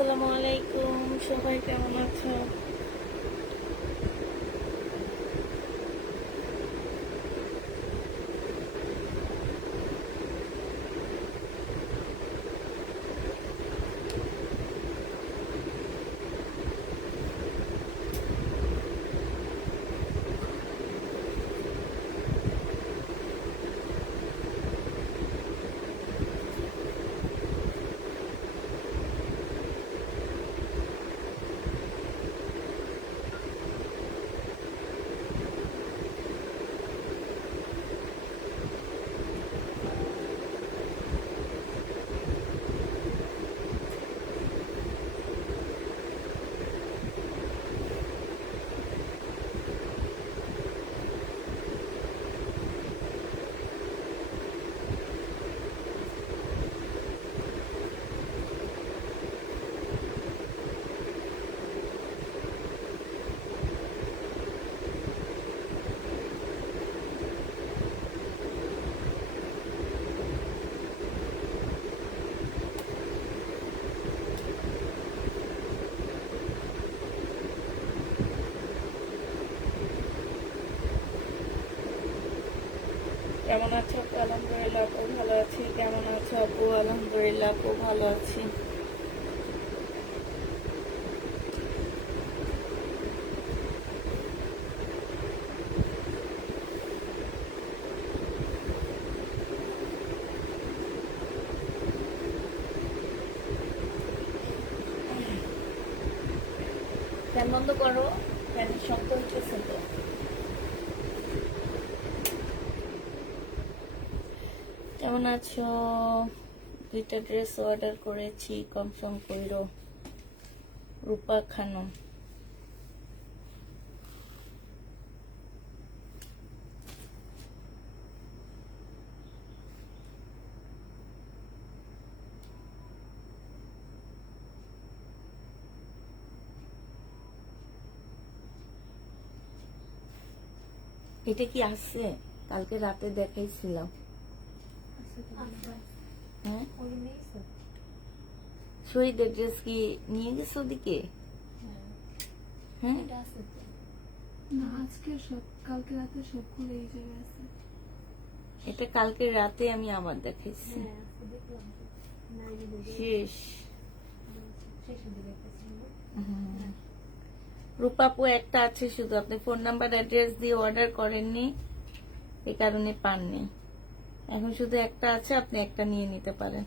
আসসালামু আলাইকুম, সবাই কেমন আছো? কেমন আছো? আলহামদুলিল্লাহ আপু ভালো আছি। কেমন আছো আপু? আলহামদুলিল্লাহ আপু ভালো আছি। ফ্যান বন্ধ করো, ফ্যানের শব্দ হইতেছে তো। কেমন আছো? দুইটা ড্রেস অর্ডার করেছি, কনফার্ম কইরো। রূপা খানম। এটা কি আছে? কালকে রাতে দেখাইছিলাম। হ্যাঁ, শহীদের ড্রেস কি নিয়ে গেছে ওদিকে? হ্যাঁ, না, আজকে সব কালকে রাতে সবগুলো এই জায়গায় আছে। এটা কালকে রাতে আমি আবার দেখাইছি। শেষ। রূপাপু একটা আছে শুধু, আপনি ফোন নাম্বার অ্যাড্রেস দিয়ে অর্ডার করেননি, এই কারণে পাননি। এখন শুধু একটা আছে, আপনি একটা নিয়ে নিতে পারেন।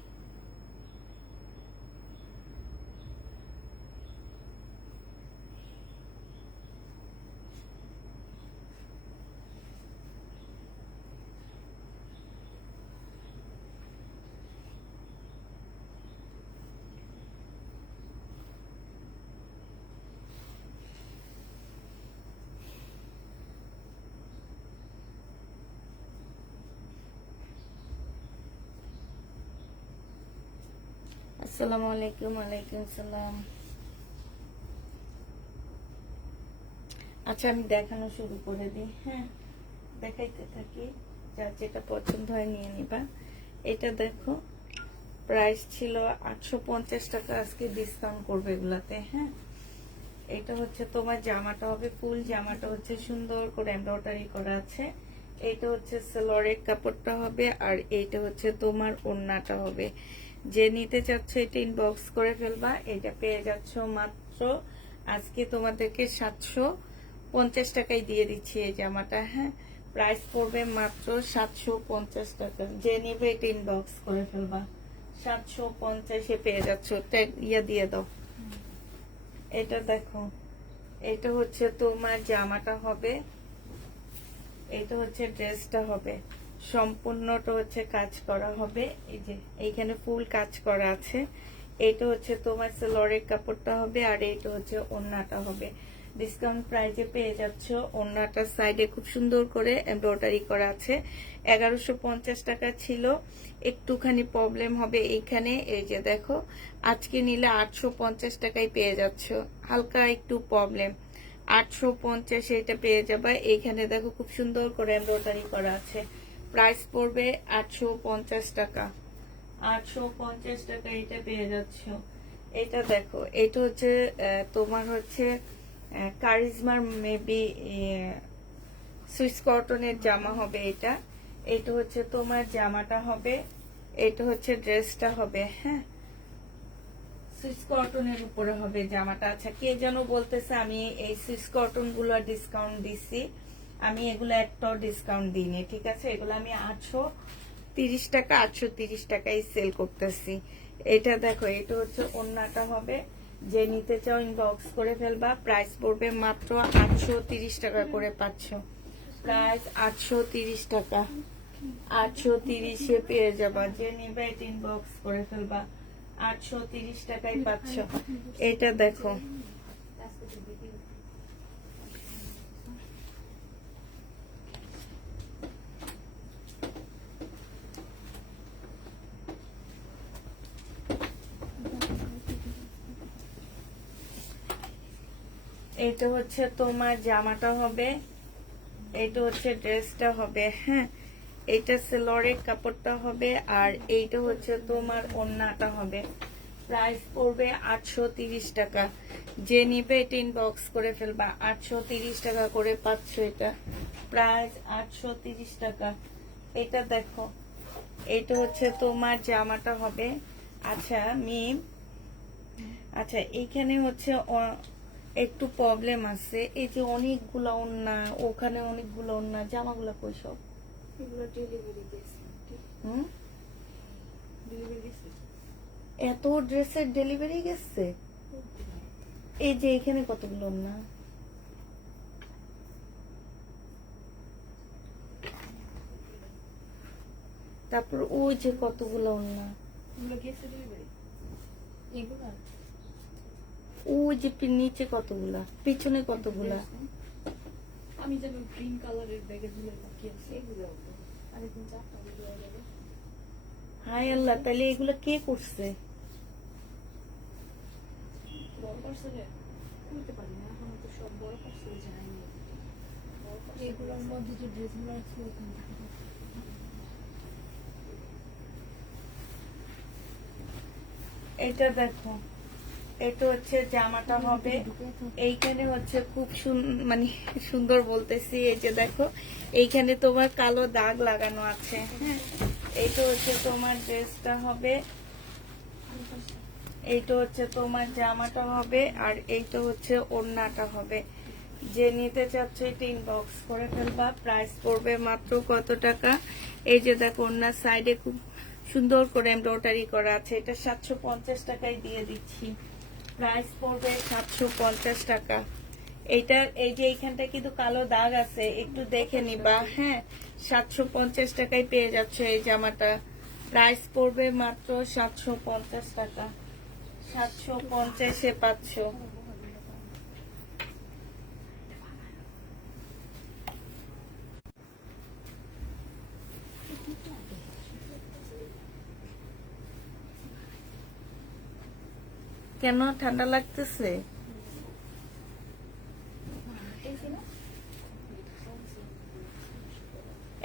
আসসালামু আলাইকুম। ওয়ালাইকুম সালাম। আচ্ছা, আমি দেখানো শুরু করে দিই। হ্যাঁ, দেখাইতে থাকি, যার যেটা পছন্দ হয় নিয়ে নিবা। এটা দেখো, প্রাইস ছিল 850 টাকা, আজকে ডিসকাউন্ট করবে এগুলাতে। হ্যাঁ, এটা হচ্ছে তোমার জামাটা হবে, ফুল জামাটা হচ্ছে সুন্দর করে এমব্রয়ডারি করা আছে। এইটা হচ্ছে সালোয়ারের কাপড়টা হবে, আর এইটা হচ্ছে তোমার ওড়নাটা হবে। যে নিতে চাচ্ছ এটা ইনবক্স করে ফেলবা। এটা পেয়ে যাচ্ছ মাত্র আজকে তোমাদেরকে 750 টাকায় দিয়ে দিচ্ছি এই জামাটা। হ্যাঁ, প্রাইস পড়বে মাত্র 750 টাকা। যে নিবে এটা ইনবক্স করে ফেলবা। 750-এ পেয়ে যাচ্ছ। ট্যাগ ইয়া দিয়ে দাও। এটা দেখো, এটা হচ্ছে তোমার জামাটা হবে, এটা হচ্ছে ড্রেসটা হবে। সম্পূর্ণটা হচ্ছে কাজ করা হবে, এই যে এইখানে ফুল কাজ করা আছে। এটা হচ্ছে তোমার সালোয়ারের কাপড়টা হবে, আর এটা হচ্ছে ওড়নাটা হবে। ডিসকাউন্ট প্রাইজে পেয়ে যাচ্ছ। ওড়নাটার সাইডে খুব সুন্দর করে এমব্রয়ডারি করা আছে। 1150 টাকা ছিল, একটুখানি প্রবলেম হবে এইখানে। এই যে দেখো, আজকে নিলে 850 টাকায় পেয়ে যাচ্ছ, হালকা একটু প্রবলেম। 850 এটা পেয়ে যাবে। এইখানে দেখো খুব সুন্দর করে এমব্রয়ডারি করা আছে। প্রাইস পড়বে 850 টাকা। 850 টাকা এটা পেয়ে যাচ্ছ। এটা দেখো, এটা হচ্ছে তোমার হচ্ছে কারিজমার মেবি সুইস কটনের জামা হবে এটা। এটা হচ্ছে তোমার জামাটা হবে, এটা হচ্ছে ড্রেসটা হবে। হ্যাঁ, সুইস কটনের উপরে হবে জামাটা। আচ্ছা, কে যেন বলতেছে আমি এই সুইস কটন গুলো ডিসকাউন্ট দিছি, আমি এগুলো একটাও ডিসকাউন্ট দিইনি, ঠিক আছে? এগুলো আমি 830 টাকা 830 টাকায় সেল করতেছি। এটা দেখো, এটা হচ্ছে ওড়নাটা হবে, যে নিতে চাও ইনবক্স করে ফেলবা। প্রাইস পড়বে মাত্র 830 টাকা করে পাচ্ছ। প্রাইস 830 টাকা, 830-এ পেয়ে যাবা। যে নিবে এটা ইনবক্স করে ফেলবা, 830 টাকায় পাচ্ছ। এটা দেখো, এটা হচ্ছে তোমার জামাটা হবে, এটা হচ্ছে ড্রেসটা হবে। হ্যাঁ, এটা সেলরের কাপড়টা হবে, আর এইটা হচ্ছে তোমার ওড়নাটা হবে। প্রাইস পড়বে 830 টাকা। যে নিবে এটা ইনবক্স করে ফেলবা, 830 টাকা করে পাচ্ছ এটা। প্রাইস 830 টাকা। এটা দেখো, এটা হচ্ছে তোমার জামাটা হবে। আচ্ছা মিম, আচ্ছা এইখানে হচ্ছে একটু প্রবলেম আছে। এই যে অনেকগুলো ওন্না, ওখানে অনেকগুলো ওন্না, জামাগুলো কই সব? এগুলো ডেলিভারি দিয়েছে। হুম, ডেলিভারি দিয়েছে। এত ড্রেসের ডেলিভারি গেছে? এই যে এখানে কতগুলো ওন্না, তারপর ওই যে কতগুলো ওন্না, এগুলো গেছে ডেলিভারি। এগুলো ওই যে নিচে কতগুলা, পিছনে কতগুলা। আমি জানি গ্রিন কালারের ব্যাগে ঝুলে বাকি আছে এগুলো। আরেকদিন চারটা ভিডিও যাবে। হায় আল্লাহ, তাহলে এগুলা কে করছে? বড় পার্সেলে খুলতে পারি না, এখন তো সব বড় পার্সেল যায়নি। এগুলোর মধ্যে যে ড্রেসগুলো আছে ওখান থেকে। এটা দেখো, এটা হচ্ছে জামাটা হবে। এইখানে হচ্ছে খুব মানে সুন্দর বলতেছি, এই যে দেখো এইখানে তোমার কালো দাগ লাগানো আছে। হ্যাঁ, এইটা হচ্ছে তোমার ড্রেসটা হবে, এইটা হচ্ছে তোমার জামাটা হবে, আর এইটা হচ্ছে ওড়নাটা হবে। যে নিতে চাচ্ছে এটা ইনবক্স করে ফেলবা। প্রাইস পড়বে মাত্র কত টাকা? এই যে দেখো, ওড়নার সাইডে খুব সুন্দর করে এমব্রয়ডারি করা আছে। এটা 750 টাকায় দিয়ে দিচ্ছি। প্রাইস পড়বে 750 টাকা। এইটার এই যে এইখানটা কিন্তু কালো দাগ আছে, একটু দেখে নিবা। হ্যাঁ, 750 টাকায় পেয়ে যাচ্ছে এই জামাটা। প্রাইস পড়বে মাত্র 750 টাকা, 750-এ পাচ্ছ। কেন ঠান্ডা লাগতেছে?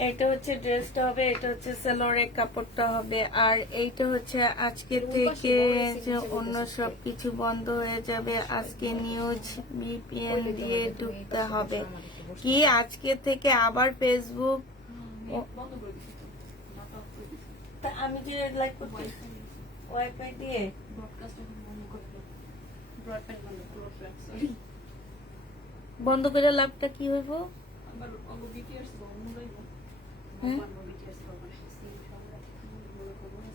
এটা হচ্ছে ড্রেসটা হবে, এটা হচ্ছে সেলরের কাপড়টা হবে, আর এইটা হচ্ছে আজকে থেকে যে অন্য সবকিছু বন্ধ হয়ে যাবে। আজকে নিউজ ভিপিএন দিয়ে ঢুকতে হবে। কি আজকে থেকে আবার ফেসবুক? বন্ধ করে দিছি তো। নাটক করে দিছি। তা আমি যে লাইক করতেছি ওয়াইফাই দিয়ে, ব্রডকাস্ট এখন বন্ধ করে দাও। ব্রডব্যান্ড বন্ধ করো, সরি। বন্ধ করে লাভটা কি হইব? আমার অঙ্গ বিটিআরস বন্ধ হইব। হ্যাঁ? অঙ্গ বিটিআরস করব না। সিম সংগ্রহ বন্ধ করব না।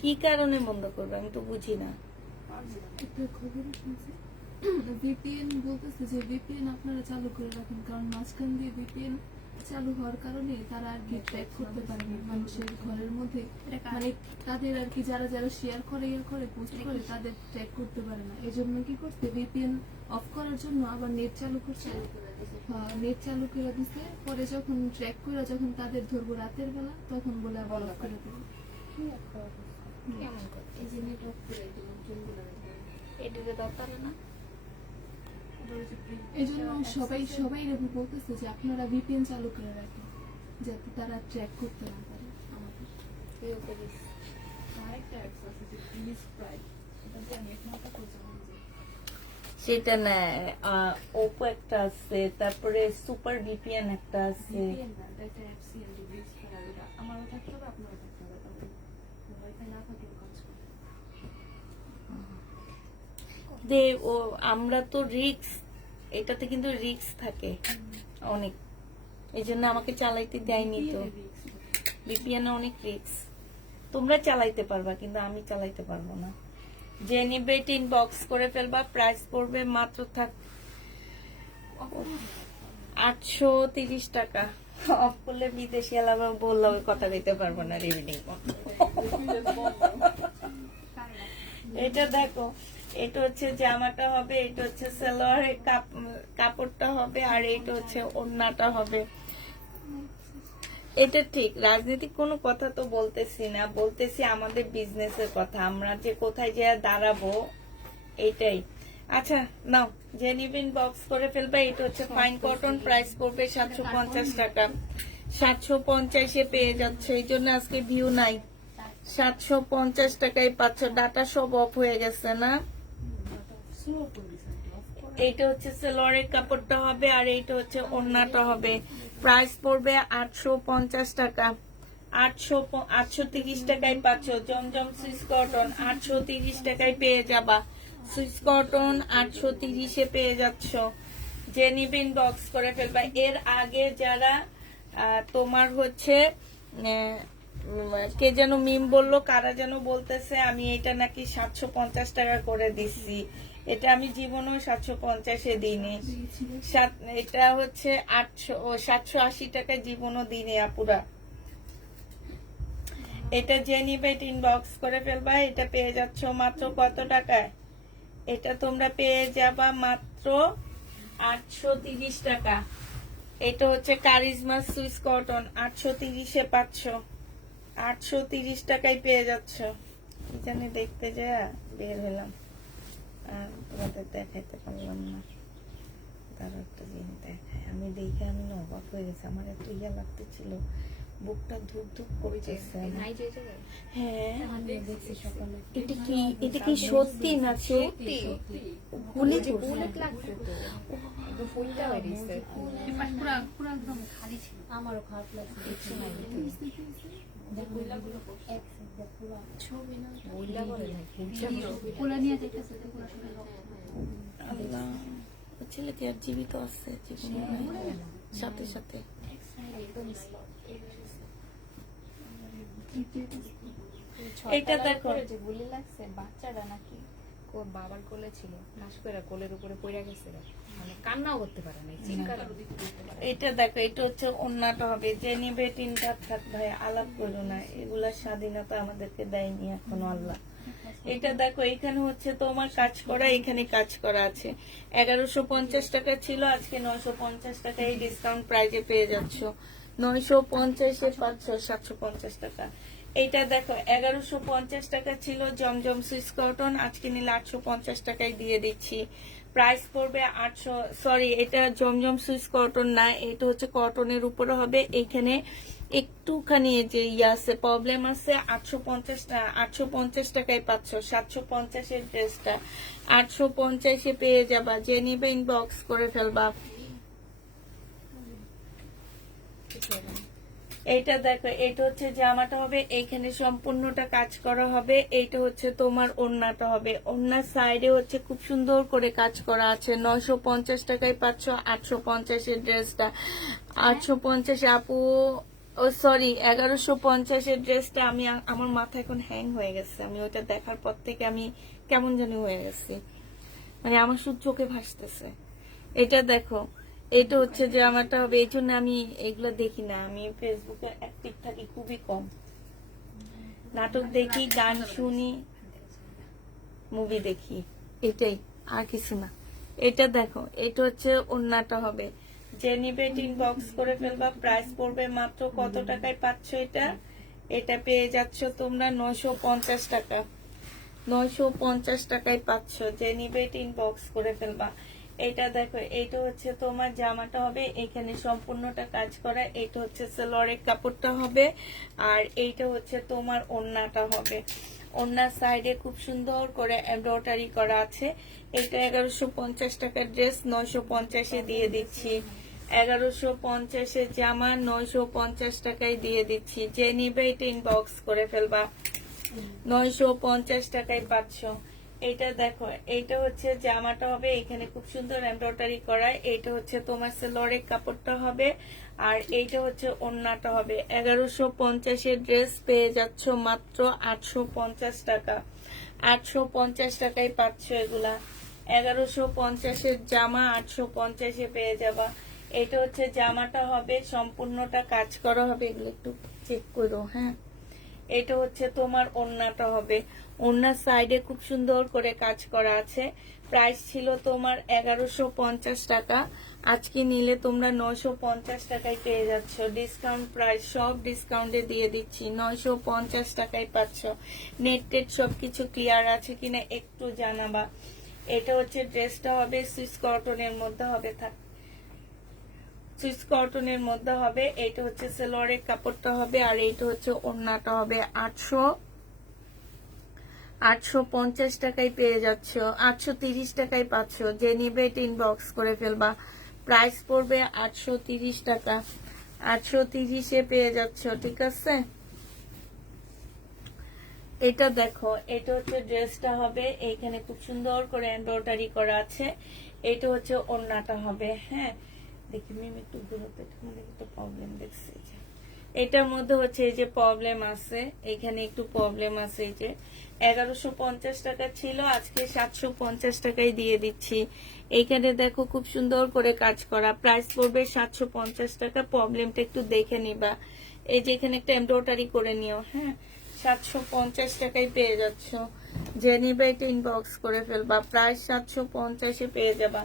কি কারণে বন্ধ করবে আমি তো বুঝি না। একটা খবর শুনছি, ভিপিএন বলতেছে যে ভিপিএন আপনারা চালু করে রাখেন, কারণ মাঝখান দিয়ে ভিপিএন চালু হওয়ার কারণে তারা আর কি ট্র্যাক করতে পারে না মানুষের ঘরের মধ্যে, মানে তাদের আর কি যারা যারা শেয়ার করে পোস্ট করে তাদের ট্র্যাক করতে পারে না। এই জন্য কি করতে, ভিপিএন অফ করার জন্য আবার নেট চালু করছে। হ্যাঁ, নেট চালু করে দিছে, পরে যখন ট্র্যাক করে যখন তাদের ধরবো রাতের বেলা, তখন বলে আবার অফ করে দেবো। কেমন করতে এই যে নেট অফ করে দিলাম চলগুলো। এটাকে দরকার না। এই জন্য সবাই এরকম বলতেছে যে আপনারা ভিপিএন চালু করে রাখেন, যাতে তারা ট্র্যাক করতে না পারে আমাদের। কেউ করিস আরেকটা অ্যাপস আছে যে প্লিজ প্রাইড, সেটা না, ওপো একটা আছে, তারপরে সুপার ভিপিএন একটা আছে। আমারও থাকতে হবে, আপনারও থাকতে হবে, তবে ওয়াইফাই না থাকলেও কাজ করে। দে ও, আমরা তো রিক্স, এটাতে কিন্তু রিক্স থাকে অনেক, এই জন্য আমাকে চালাইতে দেয়নি তো। ভিপিএন অনেক রিক্স, তোমরা চালাইতে পারবা কিন্তু আমি চালাইতে পারবো না। যে নিবে ইনবক্স করে ফেলবা, প্রাইস পড়বে মাত্র থাক 830 টাকা। অফ করলে বিদেশি আলাদা বললে ওই কথা দিতে পারবো না রিভিডিং। এটা দেখো, এটা হচ্ছে জামাটা হবে, এটা হচ্ছে সালোয়ারের কাপড়টা হবে, আর এটা হচ্ছে ওড়নাটা হবে। এটা ঠিক, রাজনৈতিক কোনো কথা তো বলতেছি না, বলতেছি আমাদের বিজনেসের কথা, আমরা যে কোথায় যে দাঁড়াবো এইটাই। আচ্ছা নাও, জেনিভিন বক্স করে ফেলবে। এটা হচ্ছে ফাইন কটন, প্রাইস পড়বে 750 টাকা। 750-এ পেয়ে যাচ্ছে, এই জন্য আজকে ভিউ নাই। 750 টাকায় পাচ্ছ, ডাটা সব অফ হয়ে গেছে না। এইটা হচ্ছে সালোয়ারের কাপড়টা হবে, আর এইটা হচ্ছে ওড়নাটা হবে। প্রাইস পড়বে 850 টাকা। 830 টাকায় পাচ্ছ। জমজম সুইস কটন 830 টাকায় পেয়ে যাবা। সুইস কটন 830-এ পেয়ে যাচ্ছ। যে নিবেন বক্স করে ফেলবা। এর আগে যারা তোমার হচ্ছে কে যেন মিম বললো, কারা যেন বলতেছে আমি এটা নাকি 750 টাকা করে দিচ্ছি, এটা আমি জীবনেও 750-এ দিইনি। এটা হচ্ছে 780 টাকা জীবনও দিইনি আপুরা। এটা যে নিবে ইনবক্স করে ফেলবা। এটা পেয়ে যাচ্ছ মাত্র কত টাকায়? এটা তোমরা পেয়ে যাবা মাত্র 830 টাকা। এটা হচ্ছে কারিজমা সুইস কটন 830-এ পাচ্ছ। 830 টাকায় পেয়ে যাচ্ছ। কি জানি দেখতে যা বের হলাম, আর তোমাদের দেখাইতে পারলাম না। তার একটা জিনিস দেখায়, আমি দেখে আমি অবাক হয়ে গেছি, আমার এত ইয়া লাগতেছিল, বুকটা ধুক ধুক করতেছে। হ্যাঁ, এটা কি সত্যি না সত্যি? বুলেট লাগছে তো, একদম ফুলটা হয়ে গেছে। পুরা পুরা একদম খালি ছিল। আমারও খারাপ লাগছে, কিছু নাই। ছবি না, বইলা করে নাই, পোলা নিয়ে যাইতেছে, পোলা শুনে লোক। আল্লাহ, ও ছেলে কি আর জীবিত আছে? জীবনে নাই। সাথে সাথে এটা দেখো, যে গুলি লাগছে, বাচ্চাটা নাকি ওর বাবার কোলে ছিল, নাশ করে কোলের উপরে পড়ে গেছে, মানে কান্নাও করতে পারে না, চিৎকার করতে পারে। এটা দেখো, এটা হচ্ছে অন্যটা হবে। যে নিবে তিনটা থাক ভাই, আলাপ করো না, এগুলা স্বাধীনতা আমাদেরকে দেয়নি এখনো আল্লাহ। এটা দেখো, এখানে হচ্ছে তোমার কাজ করা, এখানে কাজ করা আছে। 1150 টাকা ছিল, আজকে 950 টাকা এই ডিসকাউন্ট প্রাইজে পেয়ে যাচ্ছ। 950-এ পাচ্ছ 750 টাকা। এইটা দেখো, 1150 টাকা ছিল জমজম সুইস কটন, আজকে নিলে 850 টাকায় দিয়ে দিচ্ছি। প্রাইস পড়বে 800, সরি এটা জমজম সুইস কটন না, এটা হচ্ছে কটনের উপরে হবে। এইখানে একটুখানি যে আছে প্রবলেম আছে। 850 টাকায় পাচ্ছ। 750-এর ড্রেসটা 850-এ পেয়ে যাবা। যে নিবে ইনবক্স করে ফেলবা। এইটা দেখো, এটা হচ্ছে জামাটা হবে, এইখানে সম্পূর্ণটা কাজ করা হবে। এইটা হচ্ছে তোমার ওড়নাটা হবে, ওড়নার সাইডে হচ্ছে খুব সুন্দর করে কাজ করা আছে। 950 টাকায় পাচ্ছ 850-এর ড্রেসটা। 850 আপু, ও সরি 1150-এর ড্রেসটা আমি, আমার মাথা এখন হ্যাং হয়ে গেছে, আমি ওটা দেখার পর থেকে আমি কেমন জানি হয়ে গেছি, মানে আমার শুধু চোখে ভাসতেছে। এটা দেখো, এটা হচ্ছে যে আমারটা হবে, এই জন্য আমি এগুলো দেখি না, আমি ফেসবুকে অ্যাক্টিভ থাকি খুবই কম, নাটক দেখি, গান শুনি, মুভি দেখি, এটাই, আর কিছু না। এটা দেখো, এটা হচ্ছে ওড়নাটা হবে। যে নিবে ইনবক্স করে ফেলবা। প্রাইস পড়বে মাত্র কত টাকায় পাচ্ছ এটা? এটা পেয়ে যাচ্ছ তোমরা 950 টাকা। 950 টাকায় পাচ্ছ। যে নিবে ইনবক্স করে ফেলবা। এটা দেখো, এইটা হচ্ছে তোমার জামাটা হবে, এখানে সম্পূর্ণটা কাজ করা। এটা হচ্ছে সালোয়ারের কাপড়টা হবে, আর এইটা হচ্ছে তোমার ওড়নাটা হবে। ওনার সাইডে খুব সুন্দর করে এমব্রয়ডারি করা আছে। এটা 1150 টাকার ড্রেস 950-এ দিয়ে দিচ্ছি। 1150-এর জামা 950 টাকায় দিয়ে দিচ্ছি। যে নিবে এটা ইনবক্স করে ফেলবা। 950 টাকায় পাচ্ছ। এটা দেখো, এইটা হচ্ছে জামাটা হবে, এখানে খুব সুন্দর এমব্রয়ডারি করা। এইটা হচ্ছে তোমার সেলোয়ারের কাপড়টা হবে, আর এইটা হচ্ছে ওড়নাটা হবে। 1150-এর ড্রেস পেয়ে যাচ্ছ মাত্র 850 টাকা। 850 টাকায় পাচ্ছ এগুলা। 1150-এর জামা 850-এ পেয়ে যাবা। এটা হচ্ছে জামাটা হবে, সম্পূর্ণটা কাজ করা হবে। এগুলো একটু চেক করো, হ্যাঁ। এটা হচ্ছে তোমার ওড়নাটা হবে। ওড়নার সাইডে খুব সুন্দর করে কাজ করা আছে। প্রাইস ছিল তোমার 1150 টাকা, আজকে নিলে তোমরা 950 টাকায় পেয়ে যাচ্ছ। ডিসকাউন্ট প্রাইস, সব ডিসকাউন্টে দিয়ে দিচ্ছি। 950 টাকায় পাচ্ছ। নেট টেট সবকিছু ক্লিয়ার আছে কিনা একটু জানাবা। এটা হচ্ছে ড্রেসটা হবে, সুইস কটনের মধ্যে হবে, সুইস কটনের মধ্যে হবে। এইটা হচ্ছে সেলোয়ারের কাপড়টা হবে, আর এইটা হচ্ছে ওড়নাটা হবে। 850 টাকায় পেয়ে যাচ্ছ। 830 টাকায় পাচ্ছ। যে নিবে এটা ইনবক্স করে ফেলবা। প্রাইস পড়বে 830 টাকা। 830-এ পেয়ে যাচ্ছ, ঠিক আছে। এটা দেখো, এটা হচ্ছে ড্রেসটা হবে, এইখানে খুব সুন্দর করে এমব্রয়ডারি করা আছে। এটা হচ্ছে ওড়নাটা হবে, হ্যাঁ। দেখি মিম একটু ঘুরোতে, একটু প্রবলেম দেখছি। এটার মধ্যে হচ্ছে এই যে প্রবলেম আছে, এখানে একটু প্রবলেম আছে। এই যে 1150 টাকা ছিল, আজকে 750 টাকায় দিয়ে দিচ্ছি। এইখানে দেখো খুব সুন্দর করে কাজ করা। প্রাইস পড়বে 750 টাকা। প্রবলেমটা একটু দেখে নিবা। এই যে এখানে একটা এমব্রয়ডারি করে নিও, হ্যাঁ। 750 টাকায় পেয়ে যাচ্ছ। যে নিবে এটা ইনবক্স করে ফেলবা। প্রাইস 750-এ পেয়ে যাবা।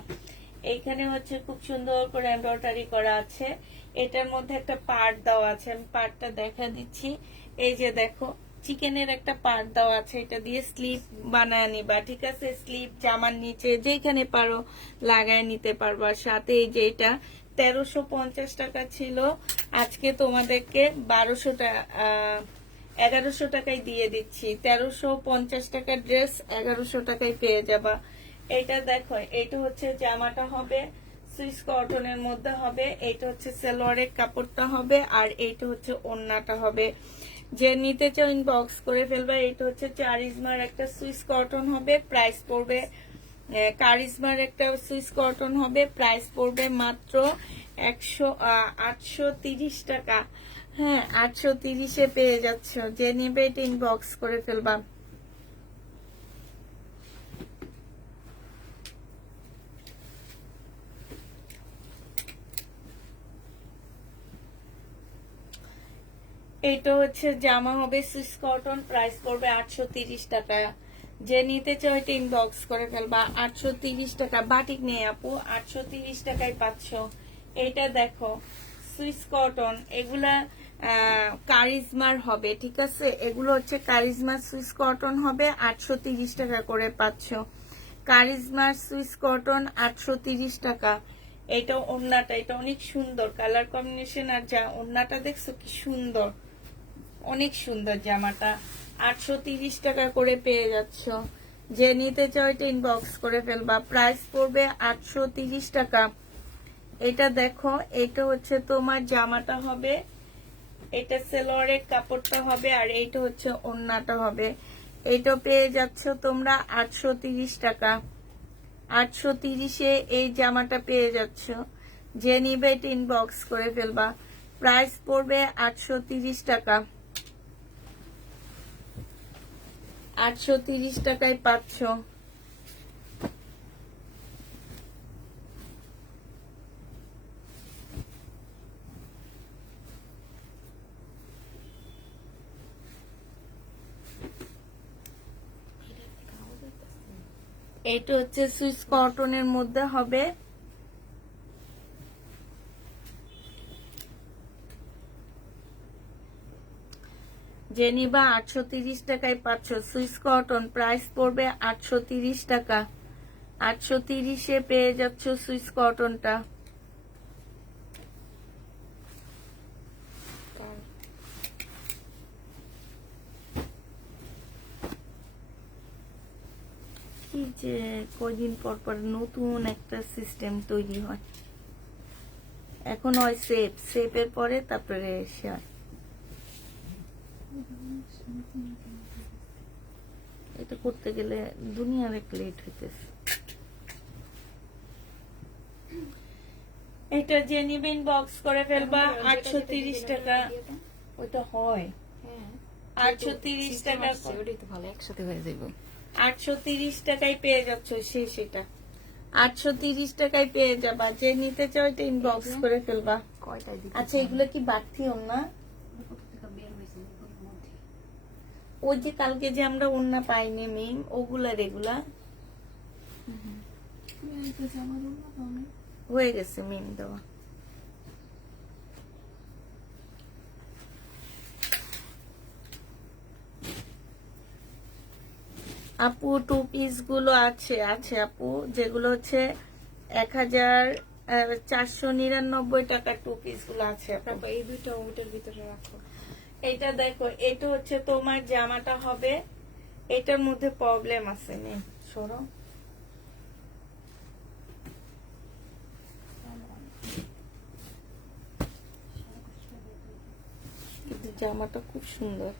এইখানে হচ্ছে খুব সুন্দর করে এমব্রয়ডারি করা আছে। এটার মধ্যে একটা পার্ট দেওয়া আছে, আমি পার্টটা দেখা দিচ্ছি। এই যে দেখো, চিকেনের একটা পার্ট দেওয়া আছে, এটা দিয়ে স্লিপ বানায় নিবা, ঠিক আছে। স্লিপ জামার নিচে যেখানে পারো লাগায় নিতে পারবা। সাথে এই যে এটা 1350 টাকা ছিল, আজকে তোমাদেরকে 1100 টাকায় দিয়ে দিচ্ছি। 1350 টাকার ড্রেস 1100 টাকায় পেয়ে যাবা। এটা দেখো, এটা হচ্ছে জামাটা হবে, সুইস কটনের মধ্যে হবে। এটা হচ্ছে সালোয়ারের কাপড়টা হবে, আর এইটা হচ্ছে ওড়নাটা হবে। যে নিতে চাও ইনবক্স করে ফেলবে। এটা হচ্ছে কারিজমার একটা সুইস কটন হবে, প্রাইস পড়বে, কারিজমার একটা সুইস কটন হবে, প্রাইস পড়বে মাত্র 830 টাকা। হ্যাঁ, 830-এ পেয়ে যাচ্ছ। যে নিবে এটা ইনবক্স করে ফেলবা। এইটা হচ্ছে জামা হবে, সুইস কটন, প্রাইস পড়বে 830 টাকা। যে নিতে চাও এটা ইনবক্স করে ফেলবা। 830 টাকা। বাটিক নেই আপু, 830 টাকায় পাচ্ছ। এইটা দেখো, সুইস কটন, এগুলা কারিজমার হবে, ঠিক আছে। এগুলো হচ্ছে কারিজমার সুইস কটন হবে, 830 টাকা করে পাচ্ছ। কারিজমার সুইস কটন 830 টাকা। এটা ওড়নাটা, এটা অনেক সুন্দর কালার কম্বিনেশন, আর যা ওড়নাটা দেখছো কি সুন্দর, অনেক সুন্দর জামাটা। 830 টাকা করে পেয়ে যাচ্ছ। যে নিতে চাও এটা ইনবক্স করে ফেলবা। প্রাইস পড়বে 830 টাকা। এটা দেখো, এটা হচ্ছে তোমার জামাটা হবে, এটা সেলোয়ারের কাপড়টা হবে, আর এইটা হচ্ছে ওড়নাটা হবে। এইটা পেয়ে যাচ্ছ তোমরা 830 টাকা। 830-এ এই জামাটা পেয়ে যাচ্ছ। যে নিবে এটা ইনবক্স করে ফেলবা। প্রাইস পড়বে 830 টাকা। 830 টাকায় পাচ্ছ। এটা হচ্ছে সুইস কটনের মধ্যে হবে। যে নিবা 830 টাকায় পাচ্ছ। সুইস কটন, প্রাইস পড়বে 830 টাকা। 830-এ পেয়ে যাচ্ছ সুইস কটনটা। কি যে কয়দিন পর পর নতুন একটা সিস্টেম তৈরি হয়। এখন হয় সেপের পরে তারপরে শেয়ার। এটা করতে গেলে দুনিয়ার এক লেট হইতেছে। এটা যে নিবেন বক্স করে ফেলবা 830 টাকা। ওইটা হয় হ্যাঁ 830 টাকা। ওটাই তো ভালো, একসাথে হয়ে যাবে। 830 টাকায় পেয়ে যাচ্ছ সেটা 830 টাকায় পেয়ে যাবা। যে নিতে চাও এটা ইনবক্স করে ফেলবা। কয়টায় দিতে? আচ্ছা এগুলো কি বাড়তি না? ওই যে কালকে যে আমরা ওন্না পাইনি মিম, ওগুলা রেগুলা তুমি একটা জামার ওড়না পাও না? হয়ে গেছে মিম দেওয়া। আপু টু পিস গুলো আছে আপু, যেগুলো হচ্ছে 1499 টাকা টু পিস গুলো আছে আপু। তারপর এই দুটো ওটার ভিতরে রাখো। এটা দেখো, এটা হচ্ছে তোমার জামাটা হবে, এটার মধ্যে প্রবলেম আছে নেই, সরো। কিন্তু জামাটা খুব সুন্দর।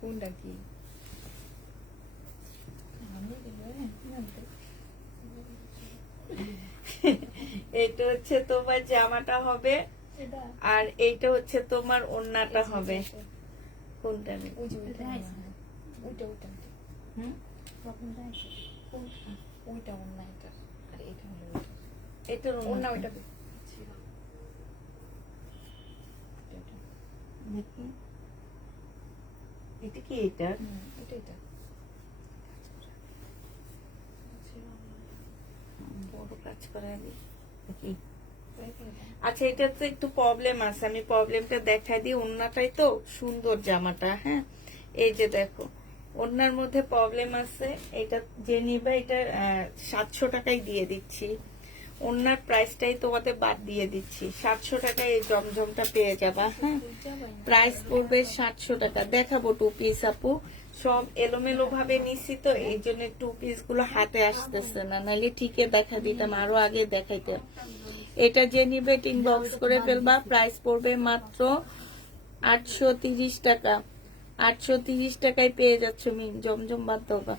কোনটা কি এটা হচ্ছে তোমার জামাটা হবে, আর এইটা হচ্ছে তোমার ওড়নাটা হবে। কোনটা নেই? ওই যে ওইটা ওইটা হুম? ওইটা অন্য এটা, আর এটা হলো ওইটা। এটার অন্য ওড়না ওইটা দেখি এটা কি এটা এটা এটা বড় কাজ করে দেখি। আচ্ছা এটা তো একটু প্রবলেম আছে, আমি প্রবলেমটা দেখাই দিই। ওড়নাটাই তো সুন্দর জামাটা, হ্যাঁ এই যে দেখো ওড়নার মধ্যে প্রবলেম আছে। এটা যে নিবে এটা 700 টাকায় দিয়ে দিচ্ছি। ওড়নার প্রাইসটাই তোমাদের বাদ দিয়ে দিচ্ছি, 700 টাকায় এই জমজমটা পেয়ে যাবা। হ্যাঁ প্রাইস পড়বে 700 টাকা। দেখাবো টু পিস আপু, সব এলোমেলো ভাবে নিচ্ছি তো এই জন্য টু পিস গুলো হাতে আসতেছে না, নাহলে ঠিকই দেখা দিতাম, আরো আগে দেখাইতে। এটা যে নিবে ইনবক্স করে ফেলবা। প্রাইস পড়বে মাত্র 830 টাকা। 830 টাকায় পেয়ে যাচ্ছ মিন, জমজম বাদ দেবা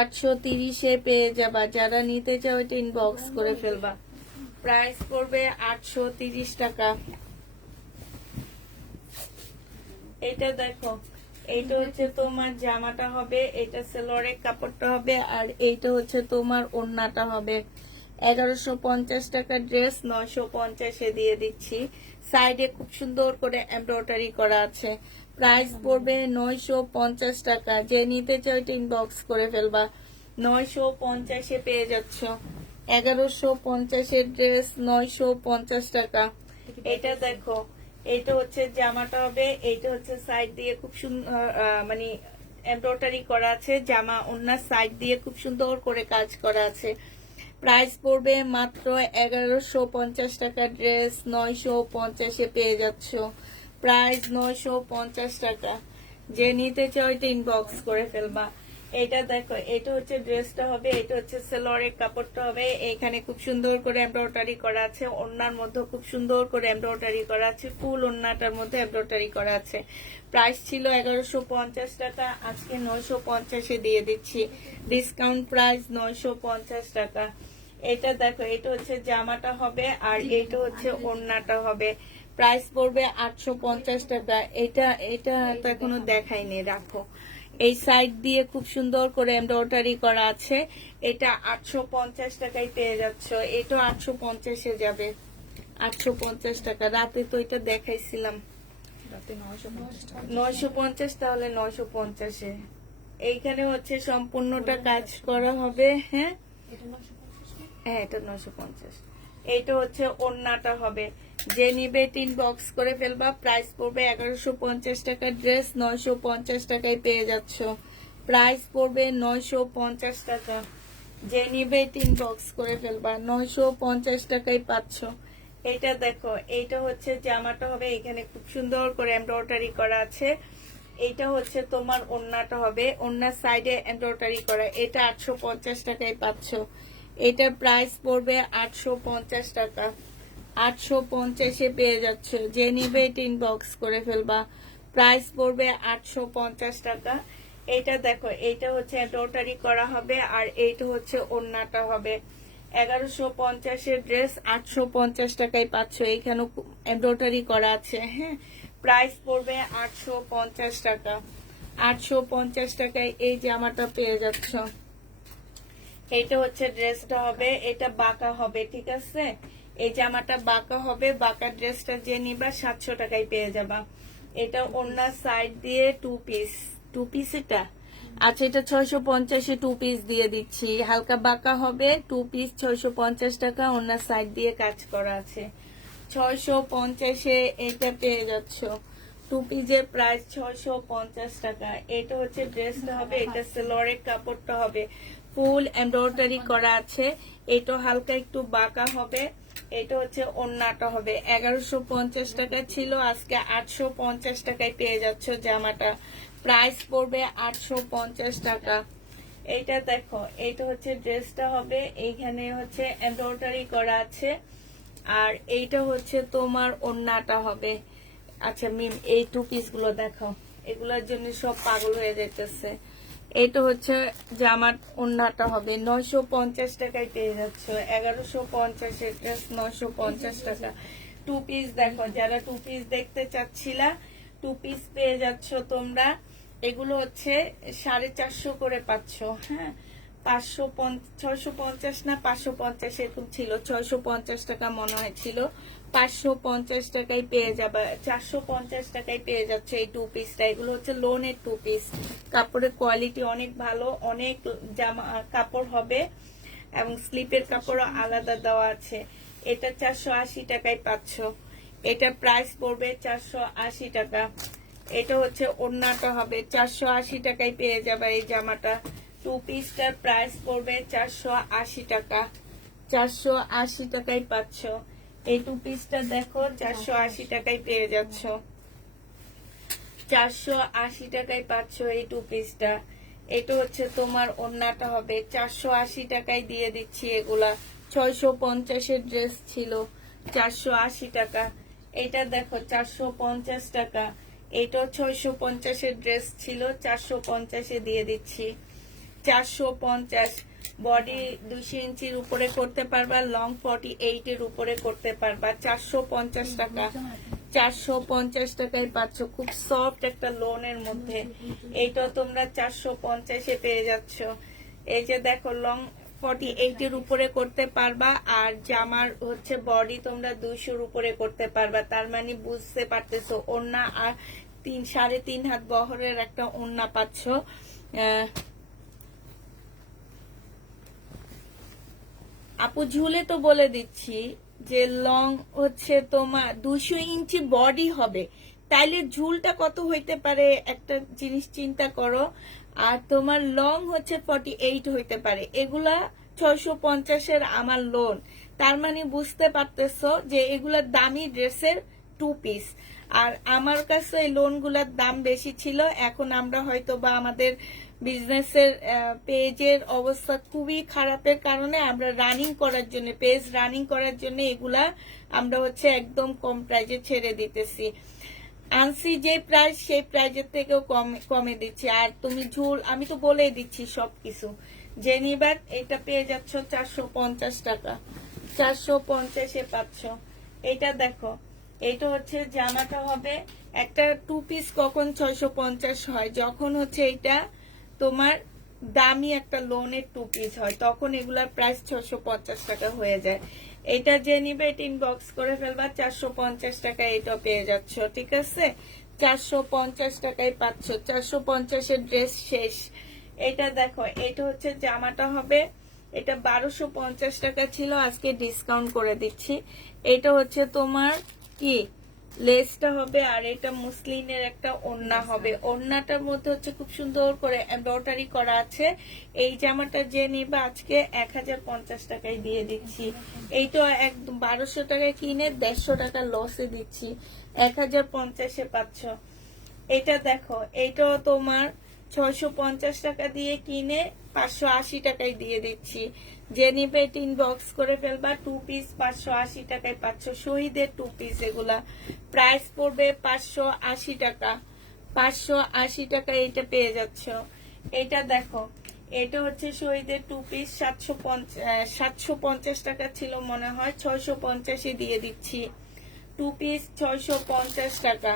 830-এ পেয়ে যাবা। যারা নিতে চাও এটা ইনবক্স করে ফেলবা। প্রাইস পড়বে 830 টাকা। এটা দেখো, এইটা হচ্ছে তোমার জামাটা হবে, এটা সেলোয়ারের কাপড়টা হবে, আর এইটা হচ্ছে তোমার ওড়নাটা হবে। 1150 টাকা ড্রেস 950-এ দিয়ে দিচ্ছি। সাইডে খুব সুন্দর করে এমব্রয়ডারি করা আছে। প্রাইস পড়বে 950 টাকা। যে নিতে চাও এটা ইনবক্স করে ফেলবা। 950-এ পেয়ে যাচ্ছ। 1150-এর ড্রেস 950 টাকা। এটা দেখো, এইটা হচ্ছে জামাটা হবে, এইটা হচ্ছে সাইড দিয়ে খুব সুন্দর মানে এমব্রয়ডারি করা আছে। জামা ওনার সাইড দিয়ে খুব সুন্দর করে কাজ করা আছে। প্রাইস পড়বে মাত্র 1150 টাকা। ড্রেস 950-এ পেয়ে যাচ্ছ। প্রাইস 950 টাকা। যে নিতে চাও এটা ইনবক্স করে ফেলবা। এটা দেখো, এটা হচ্ছে ড্রেসটা হবে, এটা হচ্ছে সেলোয়ারের কাপড়টা হবে। এখানে খুব সুন্দর করে এমব্রয়ডারি করা আছে। ওড়নার মধ্যে খুব সুন্দর করে এমব্রয়ডারি করা আছে। ফুল ওড়নাটার মধ্যে এমব্রয়ডারি করা আছে। প্রাইস ছিল 1150 টাকা, আজকে 950-এ দিয়ে দিচ্ছি। ডিসকাউন্ট প্রাইস 950 টাকা। এটা দেখো, এটা হচ্ছে জামাটা হবে, আর এটা হচ্ছে ওড়নাটা হবে। প্রাইস পড়বে 850 টাকা। এটা তো এখনো দেখাইনি, রাখো। এই সাইড দিয়ে খুব সুন্দর করে এমব্রয়ডারি করা আছে। এটা 850 টাকায় পেয়ে যাচ্ছ। এটা 850-এ যাবে। 850 টাকা। রাতে তো এটা দেখাইছিলাম রাতে 950 টাকা। 950, তাহলে 950-এ। এইখানে হচ্ছে সম্পূর্ণটা কাজ করা হবে। হ্যাঁ হ্যাঁ এটা 950। এইটা হচ্ছে ওড়নাটা হবে। যে নিবে টিন বক্স করে ফেলবা। প্রাইস পড়বে 1150 টাকা। ড্রেস 950 টাকায় পেয়ে যাচ্ছ। প্রাইস পড়বে 950 টাকা। যে নিবে টিন বক্স করে ফেলবা। 950 টাকায় পাচ্ছ। এইটা দেখো, এইটা হচ্ছে জামাটা হবে, এখানে খুব সুন্দর করে এমব্রয়ডারি করা আছে। এইটা হচ্ছে তোমার ওড়নাটা হবে, ওড়নার সাইডে এমব্রয়ডারি করা। এটা 850 টাকায় পাচ্ছ। এটার প্রাইস পড়বে 850 টাকা। 850-এ পেয়ে যাচ্ছ। যে নিবে এটা ইনবক্স করে ফেলবা। প্রাইস পড়বে 850 টাকা। এইটা দেখো, এইটা হচ্ছে এমব্রয়ডারি করা হবে, আর এইটা হচ্ছে ওড়নাটা হবে। 1150-এর ড্রেস 850 টাকায় পাচ্ছ। এইখানে এমব্রয়ডারি করা আছে। হ্যাঁ, প্রাইস পড়বে 850 টাকা। 850 টাকায় এই জামাটা পেয়ে যাচ্ছ। এইটা হচ্ছে ড্রেসটা হবে, এটা বাঁকা হবে, ঠিক আছে। এই জামাটা বাঁকা হবে, বাঁকা ড্রেসটা যে নিবা 700 টাকায় পেয়ে যাবা। এটা ওড়নার সাইড দিয়ে টু পিস এটা। আচ্ছা, এটা 650-এ টু পিস দিয়ে দিচ্ছি। হালকা বাঁকা হবে, টু পিস 650 টাকা, ওড়নার সাইড দিয়ে কাজ করা আছে। 650-এ এটা পেয়ে যাচ্ছ। টু পিসের প্রাইস 650 টাকা। এটা হচ্ছে ড্রেসটা হবে, এটা সেলোয়ারের কাপড়টা হবে, ফুল এমব্রয়ডারি করা আছে। এটা হালকা একটু বাঁকা হবে। এটা হচ্ছে ওড়নাটা হবে। 1150 টাকা ছিল, আজকে 850 টাকায় পেয়ে যাচ্ছ জামাটা। প্রাইস পড়বে 850 টাকা। এইটা দেখো, এইটা হচ্ছে ড্রেসটা হবে, এইখানে হচ্ছে এমব্রয়ডারি করা আছে, আর এইটা হচ্ছে তোমার ওড়নাটা হবে। আচ্ছা মিম, এই টু পিস গুলো দেখো, এগুলোর জন্য সব পাগল হয়ে যাইতেছে। এইটা হচ্ছে জামার ওড়নাটা হবে, 950 টাকায় পেয়ে যাচ্ছ। 1150-এর ড্রেস 950 টাকা। টু পিস দেখো, যারা টু পিস দেখতে চাচ্ছিলা, টু পিস পেয়ে যাচ্ছ তোমরা। এগুলো হচ্ছে 450 করে পাচ্ছ। হ্যাঁ, 650 না 550 এরকম ছিল, 650 টাকা মনে হয় ছিল। 550 টাকায় পেয়ে যাবে, 450 টাকায় পেয়ে যাচ্ছে এই টু পিসটা। এগুলো হচ্ছে লোনের টু পিস। কাপড়ের কোয়ালিটি অনেক ভালো, অনেক জামা কাপড় হবে, এবং স্লিপের কাপড়ও আলাদা দেওয়া আছে। এটা 480 টাকায় পাচ্ছ। এটা প্রাইস পড়বে 480 টাকা। এটা হচ্ছে ওড়নাটা হবে, 480 টাকায় পেয়ে যাবে এই জামাটা। টু পিসটার প্রাইস পড়বে 480 টাকা। 480 টাকায় পাচ্ছ। এই টু পিসটা দেখো, 480 টাকায় পেয়ে যাচ্ছ। 480 টাকায় পাচ্ছ এই টু পিসটা। এটা হচ্ছে তোমার ওড়নাটা হবে, 480 টাকায় দিয়ে দিচ্ছি এগুলা। 650-এর ড্রেস ছিল, 480 টাকা। এটা দেখো 450 টাকা। এটাও 650-এর ড্রেস ছিল, 450-এ দিয়ে দিচ্ছি। 450। বডি 200 ইঞ্চির উপরে করতে পারবা, লং 48-এর উপরে করতে পারবা। 450 টাকা। 450 টাকায় পাচ্ছ, খুব সফট একটা লোনের মধ্যে। এইটা তোমরা 450-এ পেয়ে যাচ্ছ। এই যে দেখো, লং 48-এর উপরে করতে পারবা, আর জামার হচ্ছে বডি তোমরা 200-র উপরে করতে পারবা। তার মানে বুঝতে পারতেছো, ওড়না আর 3.5 হাত বহরের একটা ওড়না পাচ্ছ। আপু ঝুলে তো বলে দিচ্ছি যে লং হচ্ছে তোমার 200 ইঞ্চি বডি হবে, তাইলে ঝুলটা কত হইতে পারে একটা জিনিস চিন্তা করো। আর তোমার লং হচ্ছে 48 হইতে পারে। এগুলা 650-এর আমার লোন। তার মানে বুঝতে পারতেছো যে এগুলা দামি ড্রেসের টু পিস। আর আমার কাছে এই লোনগুলার দাম বেশি ছিল। এখন আমরা হয়তো বা আমাদের বিজনেসের পেজের অবস্থা খুবই খারাপের কারণে আমরা রানিং করার জন্য, পেজ রানিং করার জন্য এগুলা আমরা হচ্ছে একদম কম প্রাইজে ছেড়ে দিতেছি। আনসি যে প্রাইস, সেই প্রাইজের থেকেও কমে দিচ্ছি। আর তুমি ঝুল, আমি তো বলেই দিচ্ছি সবকিছু। যে নিবার এটা পেয়ে যাচ্ছ 450 টাকা। 450-এ পাচ্ছ। এটা দেখো, এটা হচ্ছে জামাটা হবে। একটা টু পিস কখন 650 হয়, যখন হচ্ছে এটা তোমার দামি একটা লোনের টু পিস হয়, তখন এগুলার প্রাইস 650 টাকা হয়ে যায়। এটা যে নিবে এটা ইনবক্স করে ফেলবা, 450 টাকা এটা পেয়ে যাচ্ছ, ঠিক আছে। 450 টাকায় পাচ্ছ। 450-এর ড্রেস শেষ। এটা দেখো, এটা হচ্ছে জামাটা হবে, এটা 1250 টাকা ছিল, আজকে ডিসকাউন্ট করে দিচ্ছি। এটা হচ্ছে তোমার কি লেসটা হবে, আর এটা মুসলিনের একটা ওড়না হবে। ওড়নাটার মধ্যে হচ্ছে খুব সুন্দর করে এমব্রয়ডারি করা আছে। এই জামাটা যে নিবে আজকে 1050 টাকায় দিয়ে দিচ্ছি। এইটা একদম 1200 টাকায় কিনে 150 টাকা লসে দিচ্ছি, 1050-এ পাচ্ছ। এটা দেখো, এটাও তোমার 650 টাকা দিয়ে কিনে 580 টাকায় দিয়ে দিচ্ছি। যে নিবে টিন বক্স করে ফেলবা, 2 পিস 580 টাকায় পাচ্ছ। শহীদের 2 পিস, এগুলা প্রাইস পড়বে 580 টাকা। 580 টাকা এটা পেয়ে যাচ্ছ। এটা দেখো, এটা হচ্ছে শহীদের 2 পিস, 750 টাকা ছিল মনে হয়, 650-এ দিয়ে দিচ্ছি। 2 পিস 650 টাকা।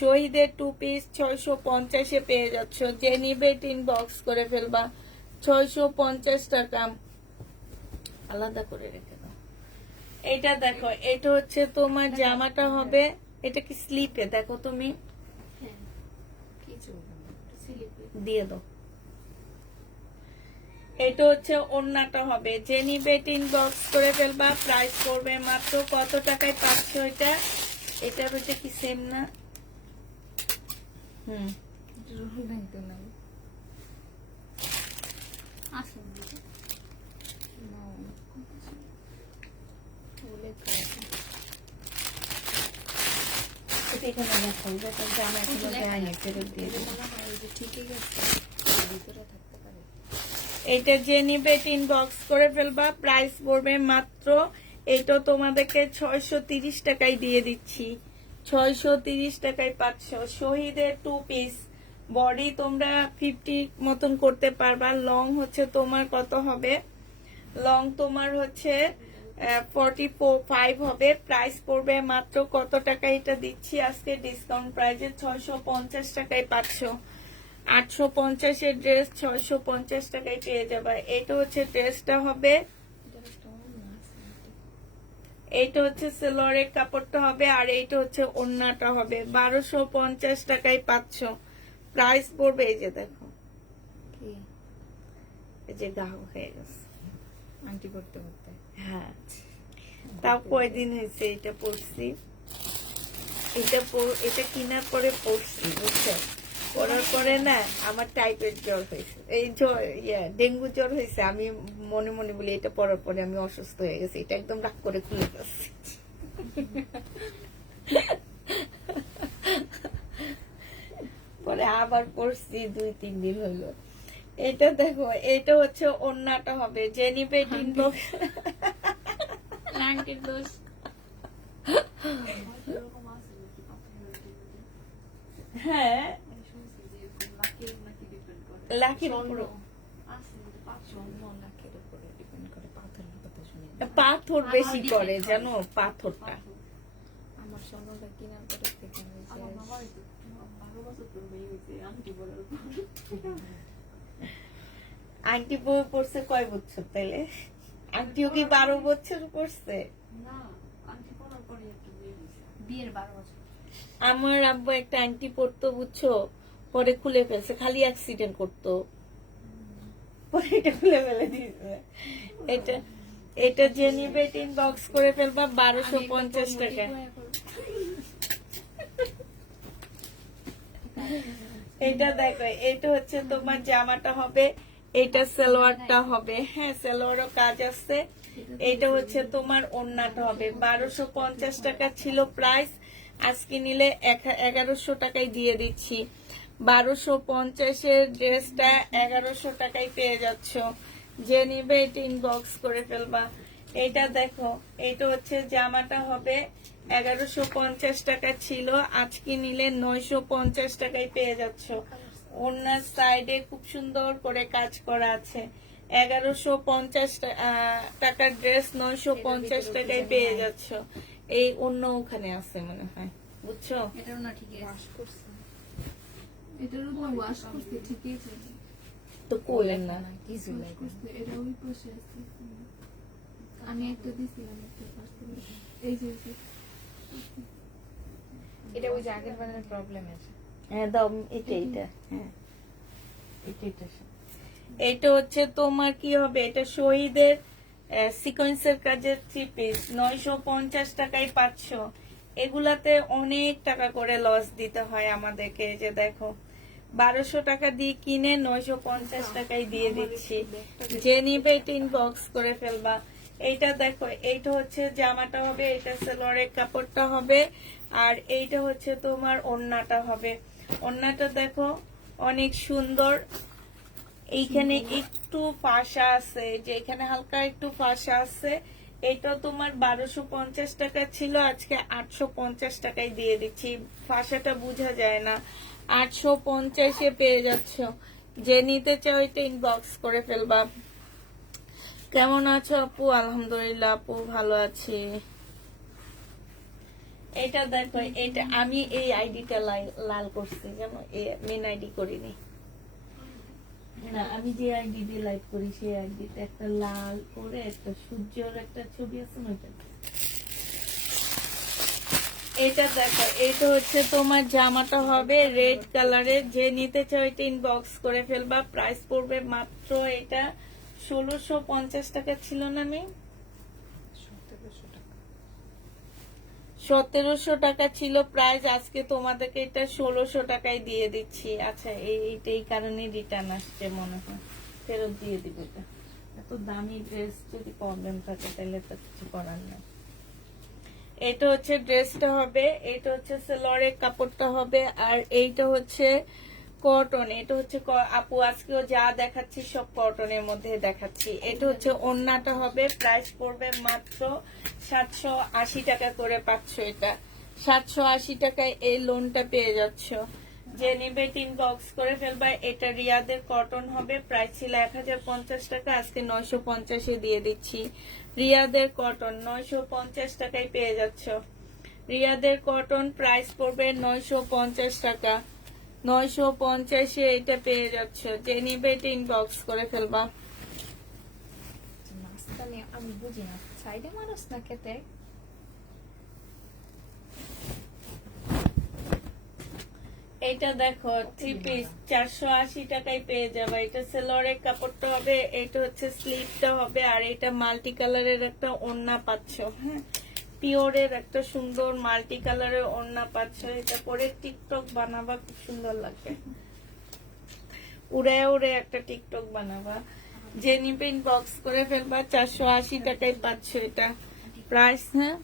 শহীদের 2 পিস 650-এ পেয়ে যাচ্ছ। যে নিবে টিন বক্স করে ফেলবা, 650 টাকা। আলাদা করে রেখে দাও। এটা দেখো, এটা হচ্ছে তোমার জামাটা হবে, এটা কি স্লিপে দেখো তুমি, কিছু দিয়ে দাও। এটা হচ্ছে ওড়নাটা হবে। যে নিবে টিন বক্স করে ফেলবা, প্রাইস পড়বে মাত্র কত টাকায় পাচ্ছ এটা? এটা হচ্ছে কি সেম না? রোল ব্যাংক না আসুন এটা এখানে রাখো, এটা জামা এখনো দেয়নি, ফেরত দিয়ে দেবো। ঠিকই গেছে, ভিতরে থাকতে পারে। এটা যে নিবে টিন বক্স করে ফেলবা, প্রাইস পড়বে মাত্র, এটা তোমাদেরকে 630 টাকায় দিয়ে দিচ্ছি। 630 টাকায় পাচ্ছ। শহীদের 2 পিস, বডি তোমরা 50 মতন করতে পারবা। লং হচ্ছে তোমার কত হবে? লং তোমার হচ্ছে 45 হবে। প্রাইস পড়বে মাত্র কত টাকা এটা দিচ্ছি আজকে ডিসকাউন্ট প্রাইজে? 650 টাকায় পাচ্ছ। 850-এর ড্রেস 650 টাকায় পেয়ে যাবে। এটা হচ্ছে ড্রেসটা হবে, এইটা হচ্ছে সেলোয়ারের কাপড়টা হবে, আর এইটা হচ্ছে ওড়নাটা হবে। 1250 টাকায় পাচ্ছ। প্রাইস পড়বে, এই যে দেখো, কি এই যে গাঢ় হয়ে গেছে। আন্টি করতে করতে হ্যাঁ, তাও কয়দিন হয়েছে এটা পরছি। এটা কেনার পরে পরছি, বুঝছো? পরার পরে না আমার টাইপের জ্বর হয়েছে, এই ডেঙ্গু জ্বর হয়েছে। আমি মনে মনে বলি এটা পরার পরে আমি অসুস্থ হয়ে গেছি। এটা একদম রাগ করে খুলে গেছে। পরে আবার পরছি, 2-3 দিন হইলো। এটা দেখো, এটা হচ্ছে ওড়নাটা হবে। যে নিবে টিন বক্স, আন্টির দোষ। হ্যাঁ লাখির উপরে লাখের উপরে ডিপেন্ড করে, পাথরের কথা শুনি পাথর বেশি করে জানো, পাথরটা। আমার সোনাটা কেনার পরে থেকে আন্টি বউ পড়ছে কয় বছর তাইলে? আন্টিও কি 12 বছর পড়ছে? বিয়ের 12 বছর। আমার আব্বু একটা আন্টি পড়তো, বুঝছো, পরে খুলে ফেলছে, খালি অ্যাক্সিডেন্ট করতো, পরে এটা খুলে ফেলে দিয়েছে। এটা এটা যে নিবে টিন বক্স করে ফেলবা, 1250 টাকা। এটা দেখো, এটা হচ্ছে তোমার জামাটা হবে, এটা সালোয়ারটা হবে। হ্যাঁ, সালোয়ারও কাজ আছে। এটা হচ্ছে তোমার ওড়নাটা হবে। 1250 টাকা ছিল প্রাইস, আজকে নিলে 1100 টাকায় দিয়ে দিচ্ছি। 1250-এর ড্রেসটা 1100 টাকায় পেয়ে যাচ্ছ। যে নিবে এটা ইনবক্স করে ফেলবা। এটা দেখো, এটা হচ্ছে জামাটা হবে, 1150 টাকা ছিল, আজকে নিলে 950 টাকায় পেয়ে যাচ্ছ। ওনার সাইডে খুব সুন্দর করে কাজ করা আছে। 1150 টাকার ড্রেস 950 টাকায় পেয়ে যাচ্ছ। এই অন্য ওখানে আছে মনে হয়, বুঝছো? এটাও না ঠিকই ওয়াশ করছে এটারও তো ওয়াশ করতে ঠিকই আছে। তো কইলেন না। কিছু ওয়াশ লাগে করতে এটা ওই পাশে আছে। আমি একটা দিছিলাম, একটা পার্সেল। এই যে এটা ওই যে আগের বারের প্রবলেম আছে। হ্যাঁ দাও, এটা হ্যাঁ, এটা এটা হচ্ছে তোমার কি হবে, এটা শহীদের সিকোয়েন্সের কাজের 3 পিস 950 টাকায় পাচ্ছ। এগুলাতে অনেক টাকা করে লস দিতে হয় আমাদেরকে। এই যে দেখো 1200 টাকা দিয়ে কিনে 950 টাকায় দিয়ে দিচ্ছি। যে নিবে এটা ইনবক্স করে ফেলবা। এইটা দেখো, এইটা হচ্ছে জামাটা হবে, এটা সালোয়ারের কাপড়টা হবে, আর এইটা হচ্ছে তোমার ওড়নাটা হবে। ওড়নাটা দেখো অনেক সুন্দর, এইখানে একটু ফাঁসা আছে, যে এখানে হালকা একটু ফাঁসা আছে। এটা তোমার 1250 টাকা ছিল, আজকে 850 টাকায় দিয়ে দিচ্ছি। ফাঁসাটা বোঝা যায় না, 850-এ পেয়ে যাচ্ছ। যে নিতে চাও এটা ইনবক্স করে ফেলবা। কেমন আছো আপু? আলহামদুলিল্লাহ আপু, ভালো আছি। এটা দেখো, এটা আমি এই আইডিটা লাল করছি, জানো, মেন আইডি করিনি। না, আমি যে আইডি দিয়ে লাইভ করি সেই আইডিতে একটা লাল করে একটা সূর্যের একটা ছবি আছে না, এটা দেখো। এটা হচ্ছে তোমার জামাটা হবে রেড কালারের। যে নিতে চাও এটা ইনবক্স করে ফেলবা। প্রাইস পড়বে মাত্র, এটা 1650 টাকা ছিল না, আমি 1700 টাকা ছিল প্রাইস, আজকে তোমাদেরকে এটা 1600 টাকায় দিয়ে দিচ্ছি। আচ্ছা, এই কারণে রিটার্ন আসছে মনে হয়, ফেরত দিয়ে দিব। এটা এত দামি ড্রেস যদি প্রবলেম থাকে তাহলে তো কিছু করার নেই। এটা হচ্ছে ড্রেসটা হবে, এটা হচ্ছে সালোয়ারের কাপড়টা হবে, আর এইটা হচ্ছে কটন। এটা হচ্ছে আপু আজকেও যা দেখাচ্ছি সব কটনের মধ্যে দেখাচ্ছি। এটা হচ্ছে ওড়নাটা হবে, প্রাইস পড়বে মাত্র 780 টাকা করে পাচ্ছ। এটা 780 টাকায় এই লোনটা পেয়ে যাচ্ছ। যে নিবে ইনবক্স করে ফেলবা। এটা রিয়াদের কটন হবে, প্রাইস ছিল 1050 টাকা, আজকে 950-এ দিয়ে দিচ্ছি। রিয়াদের কটন 950 টাকায় পেয়ে যাচ্ছ। রিয়াদের কটন প্রাইস পড়বে 950 টাকা, 950-এ এটা পেয়ে যাচ্ছ। যে নিবে ইনবক্স করে ফেলবা। নাস্তা নিয়ে আমি বুঝি না, সাইডে মানুষ না খেতে। এটা দেখো 3 পিস 480 টাকায় পেয়ে যাবে। এটা সেলরের কাপড়টা হবে, এটা হচ্ছে স্লিভটা হবে, আর এটা মাল্টি কালারের একটা ওড়না পাচ্ছ। হ্যাঁ, পিওরের একটা সুন্দর মাল্টি কালারের ওড়না পাচ্ছ। এটা পরে টিকটক বানাবা, খুব সুন্দর লাগবে। উড়ে উড়ে একটা টিকটক বানাবা। যে নিবে ইনবক্স করে ফেলবা। 480 টাকায় পাচ্ছ এটা প্রাইস। হ্যাঁ,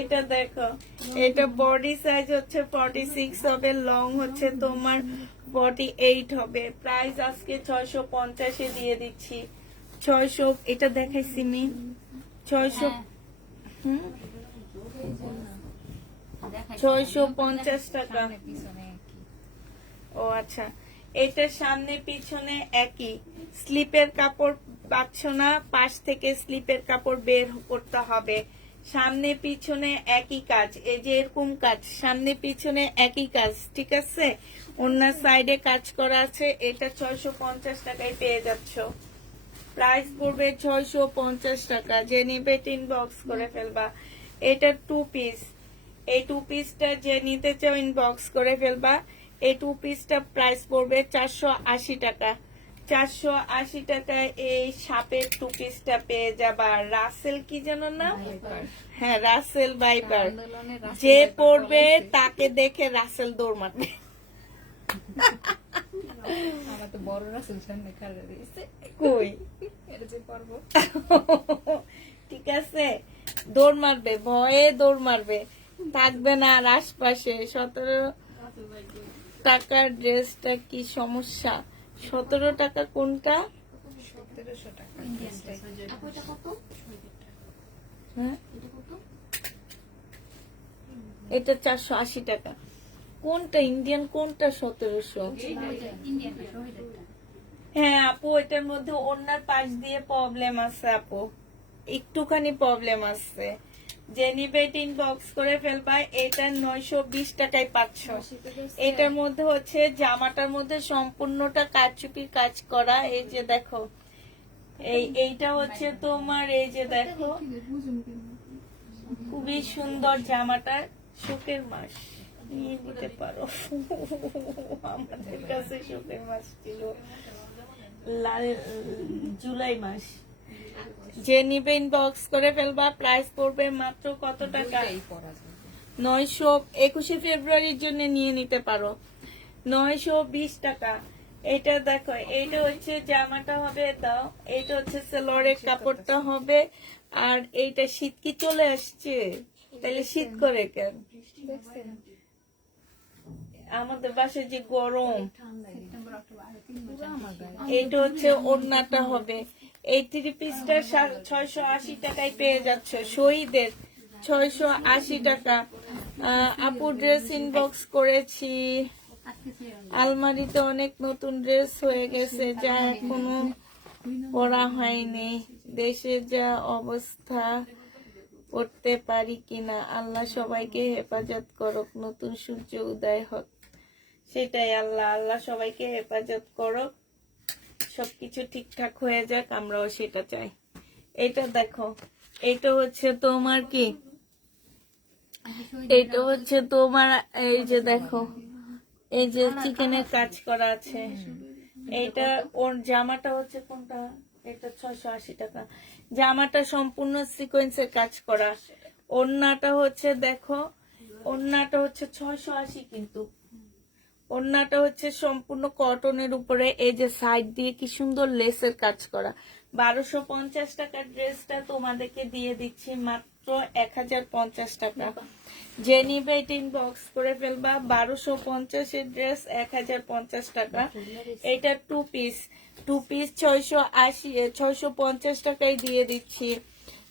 এটা দেখো, এটা বডি সাইজ হচ্ছে 46 হবে, লং হচ্ছে তোমার 48 হবে। প্রাইস আজকে 650-এ দিয়ে দিচ্ছি। 600, এটা দেখাইছি মি 600, 650 টাকা। সামনে পিছনে কি ও আচ্ছা, এটা সামনে পিছনে একই। স্লিপের কাপড় পাচ্ছ না, পাশ থেকে স্লিপের কাপড় বের করতে হবে। সামনে পিছনে একই কাজ, এই যে এরকম কাজ, সামনে পিছনে একই কাজ, ঠিক আছে। অন্য সাইডে কাজ করা আছে। এটা 650 টাকায় পেয়ে যাচ্ছ। প্রাইস পড়বে 650 টাকা। যে নিবে ইনবক্স করে ফেলবা। এটা 2 পিস, এই 2 পিসটা যে নিতে চাও ইনবক্স করে ফেলবা। এই 2 পিসটা প্রাইস পড়বে 480 টাকা। 480 টাকায় এই সাপের 2 পিসটা পেয়ে যাবা। রাসেল কি জানো না? হ্যাঁ, রাসেল ভাইপার। আন্দোলনে রাসেল যে ভাইপার পড়বে পলাইছে। তাকে দেখে রাসেল দৌড় মারবে। আমার তো বড় রাসেল সামনে খাড়া দিয়েছে। কই এটা যে পারবো। ঠিক আছে, দৌড় মারবে, ভয়ে দৌড় মারবে, থাকবে না আর আশপাশে। 17 টাকার ড্রেসটা কি সমস্যা? 17 টাকা কোনটা? 1700 টাকা হ্যাঁ, এটা 480 টাকা। কোনটা ইন্ডিয়ান, কোনটা 1700? হ্যাঁ আপু, এটার মধ্যে ওনার পাশ দিয়ে প্রবলেম আছে আপু, একটুখানি প্রবলেম আছে। যে নিবে ইনবক্স করে ফেলবা। এটা 920 টাকায় পাচ্ছ। এটার মধ্যে হচ্ছে জামাটার মধ্যে সম্পূর্ণটা কারচুপির কাজ করা। এই যে দেখো, এইটা হচ্ছে তোমার, এই যে দেখো, খুবই সুন্দর জামাটা। শোকের মাস নিয়ে নিতে পারো। আমাদের কাছে শোকের মাস ছিল জুলাই মাস। যে নিবে ইনবক্স করে ফেলবা। প্রাইস পড়বে মাত্র কত টাকা? দুইটাই পরা যাবে। 921 ফেব্রুয়ারির জন্য নিয়ে নিতে পারো, 920 টাকা। এটা দেখো, এইটা হচ্ছে জামাটা হবে, দাও, এইটা হচ্ছে সেলরের কাপড়টা হবে। আর এইটা শীত কি চলে আসছে, তাহলে শীত করে কেন? দেখছেন? আমাদের বাসায় যে গরম। পুরো আমার গায়ে। এইটা হচ্ছে ওড়নাটা হবে। এই 3 পিসটা 680 টাকায় পেয়ে যাচ্ছ, শহীদের 680 টাকা। আপু ড্রেস ইনবক্স করেছি, আলমারিতে অনেক নতুন ড্রেস হয়ে গেছে যা এখনো পরা হয়নি। দেশে যা অবস্থা, পড়তে পারি কিনা। আল্লাহ সবাইকে হেফাজত করুক, নতুন সূর্য উদয় হোক। সেটাই, আল্লাহ আল্লাহ সবাইকে হেফাজত করুক, সবকিছু ঠিকঠাক হয়ে যাক, আমরাও সেটা চাই। এটা দেখো, এটা হচ্ছে তোমার কি, এটা হচ্ছে তোমার, এই যে দেখো, এই যে চিকেনের কাজ করা আছে। এইটা ওর জামাটা হচ্ছে কোনটা, এটা 680 টাকা। জামাটা সম্পূর্ণ সিকোয়েন্সের কাজ করা। ওড়নাটা হচ্ছে দেখো, ওড়নাটা হচ্ছে 680, কিন্তু ওড়নাটা হচ্ছে সম্পূর্ণ কটনের উপরে, এই যে সাইড দিয়ে কি সুন্দর লেসের কাজ করা। 1250 টাকার ড্রেসটা তোমাদেরকে দিয়ে দিচ্ছি মাত্র 1050 টাকা। যে নিবে এটা ইনবক্স করে ফেলবা। 1250 এর ড্রেস 1050 টাকা। এটা 2 পিস 650 টাকায় দিয়ে দিচ্ছি,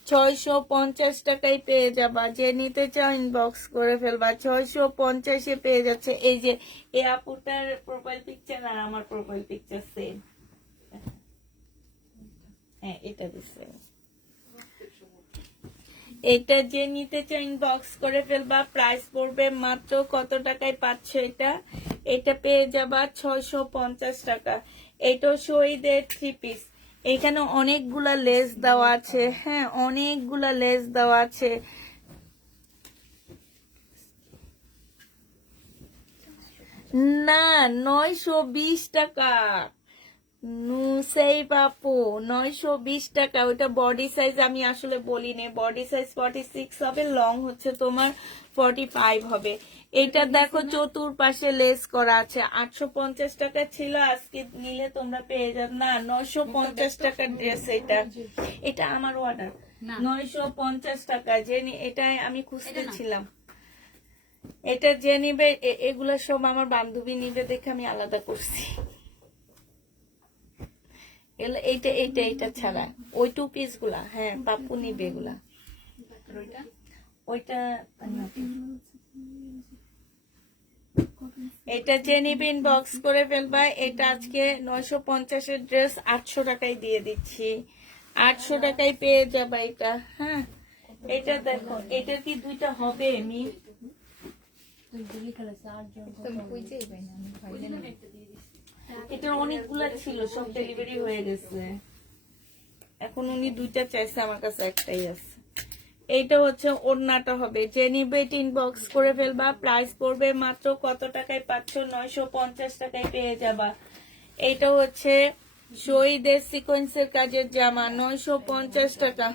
650 টাকায় পেয়ে যাবা। যে নিতে চাও ইনবক্স করে ফেলবা, 650-এ পেয়ে যাচ্ছে। এই যে এই আপুটার প্রোফাইল পিকচার আর আমার প্রোফাইল পিকচার সেম। হ্যাঁ, এটা দিচ্ছে। এটা যে নিতে চাও ইনবক্স করে ফেলবা। প্রাইস পড়বে মাত্র কত টাকায় পাচ্ছ এটা? এটা পেয়ে যাবা 650 টাকা। এটাও শহীদের 3 পিস। এখানে অনেকগুলা লেস দেওয়া আছে, হ্যাঁ অনেকগুলা লেস দেওয়া আছে। না, 920 টাকা। সেই বাপু 920 টাকা। ওইটা বডি সাইজ আমি আসলে বলিনি, বডি সাইজ 46 হবে, লং হচ্ছে তোমার 45 হবে। এটা দেখো চতুর্পাশে লেস করা আছে। 850 টাকা ছিল, আজকে নিলে তোমরা পেয়ে যাবে না 950 টাকার ড্রেস। এটা আমার অর্ডার, 950 টাকা। যে এটাই আমি খুঁজতেছিলাম। এটা যে নিবে, এগুলা সব আমার বান্ধবী নিবে দেখে আমি আলাদা করছি। এইটা ছাড়া ওই 2 পিস গুলা, হ্যাঁ পাপ্পু নিবে এগুলা। ওইটা এটা যে নিবে ইনবক্স করে ফেলবা। এটা আজকে 950 এর ড্রেস 800 টাকায় দিয়ে দিচ্ছি, 800 টাকায় পেয়ে যাবা এটা। হ্যাঁ, এটা দেখো, এটা কি দুইটা হবে? আমি এটার অনেকগুলা ছিল, সব ডেলিভারি হয়ে গেছে। এখন উনি দুইটা চাইছে, আমার কাছে একটাই আছে। এইটা হচ্ছে ওড়নাটা হবে। যে নিবে এটা ইনবক্স করে ফেলবা। প্রাইস পড়বে মাত্র কত টাকায় পাচ্ছ? 950 টাকায় পেয়ে যাবা। এইটা হচ্ছে শহীদের সিকোয়েন্সের কাজের জামা, 950 টাকা।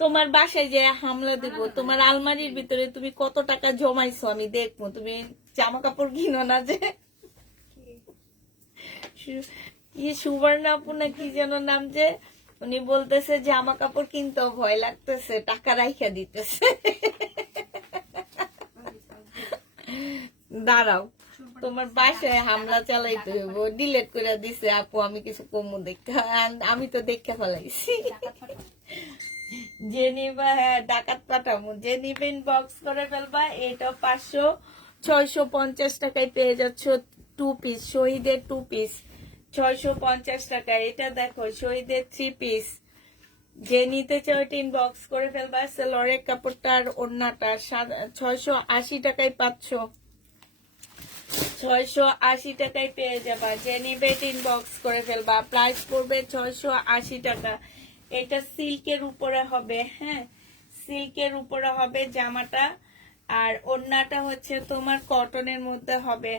তোমার বাসায় যে হামলা দিব, তোমার আলমারির ভিতরে তুমি কত টাকা জমাইছো আমি দেখবো। তুমি জামা কাপড় কিনো না যে, কি সুবর্ণা আপু না কি যেন নাম, যে উনি বলতেছে জামা কাপড় কিনতে ভয় লাগতেছে, টাকা রাইখা দিতেছে। দাঁড়াও, তোমার বাসায় হামলা চালাইতে হইব। ডিলেট করে দিছে আপু, আমি কিছু কমু দেখা, আমি তো দেখে ফেলাইছি। যে নিবা, হ্যাঁ ডাকাত পাঠাবো। যে নিবে ইনবক্স করে ফেলবা। এটা 650 টাকায় পেয়ে যাচ্ছ 2 পিস, শহীদের 2 পিস 650 টাকা। এটা দেখো শহীদের 3 পিস। যে নিতে চাও এটা ইনবক্স করে ফেলবা। সেলরের কাপড়টা আর ওড়নাটা 680 টাকায় পাচ্ছ, 680 টাকায় পেয়ে যাবা। যে নিবে এটা ইনবক্স করে ফেলবা। প্রাইস পড়বে 680 টাকা। এটা সিল্কের উপরে হবে, হ্যাঁ সিল্কের উপরে হবে জামাটা। আর ওড়নাটা হচ্ছে তোমার কটনের মধ্যে হবে।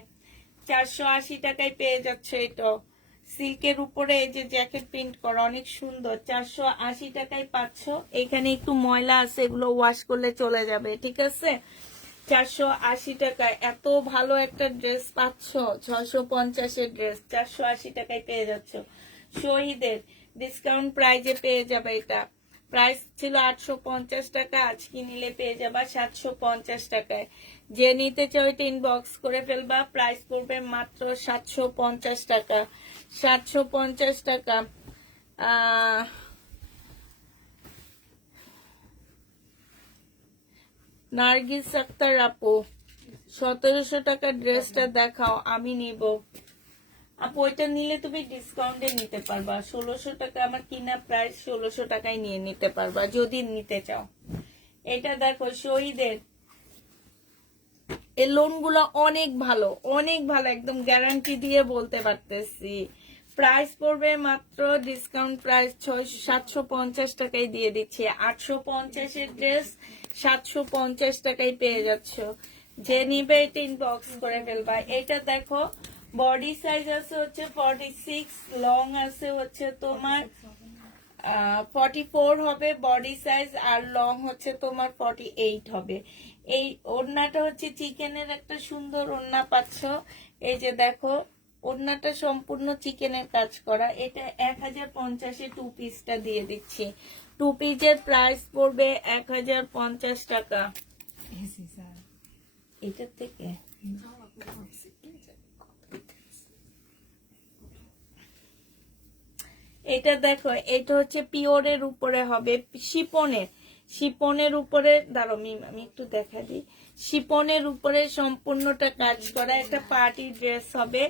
480 টাকায় পেয়ে যাচ্ছে। এটা সিল্কের উপরে এই যে জ্যাকেট প্রিন্ট করা, অনেক সুন্দর। 480 টাকায় পাচ্ছ। এখানে একটু ময়লা আছে, এগুলো ওয়াশ করলে চলে যাবে, ঠিক আছে। 480 টাকায় এত ভালো একটা ড্রেস পাচ্ছ। 650-এর ড্রেস 480 টাকায় পেয়ে যাচ্ছ। শহীদের ডিসকাউন্ট প্রাইজে পেয়ে যাবে। এটা প্রাইস ছিল 850 টাকা, আজকে নিলে পেয়ে যাবা 750 টাকায়। যে নিতে চাও এটা ইনবক্স করে ফেলবা। প্রাইস পড়বে মাত্র 750 টাকা। 750 টাকা। নার্গিস আক্তার আপু 1700 টাকা ড্রেসটা দেখাও, আমি নিব। আপু ওইটা নিলে তুমি ডিসকাউন্টে নিতে পারবা। 1600 টাকা আমার কিনা প্রাইস, 1600 টাকায় নিয়ে নিতে পারবা যদি নিতে চাও। এটা দেখো শহীদের, এই লোন গুলো অনেক ভালো, অনেক ভালো, একদম গ্যারান্টি দিয়ে বলতে পারতেছি। প্রাইস পড়বে মাত্র ডিসকাউন্ট প্রাইস 750 টাকায় দিয়ে দিচ্ছি। 850-এর ড্রেস 750 টাকায় পেয়ে যাচ্ছ। যে নিবে এটা ইনবক্স করে ফেলবা। এটা দেখো বডি সাইজ আছে হচ্ছে 46, লং আছে হচ্ছে তোমার 44 হবে বডি সাইজ, আর লং হচ্ছে তোমার 48 হবে। এই ওড়নাটা হচ্ছে চিকেনের একটা সুন্দর ওড়না পাচ্ছ। এই যে দেখো ওড়নাটা সম্পূর্ণ চিকেনের কাজ করা। এটা 1050-এ টু পিসটা দিয়ে দিচ্ছি। টু পিসের প্রাইস পড়বে 1050 টাকা। এটার থেকে এটা দেখো, এটা হচ্ছে পিওরের উপরে হবে, শিপনের উপরে। দাঁড়ো আমি একটু দেখা দিই। শিপনের উপরে সম্পূর্ণটা কাজ করা একটা পার্টি ড্রেস হবে।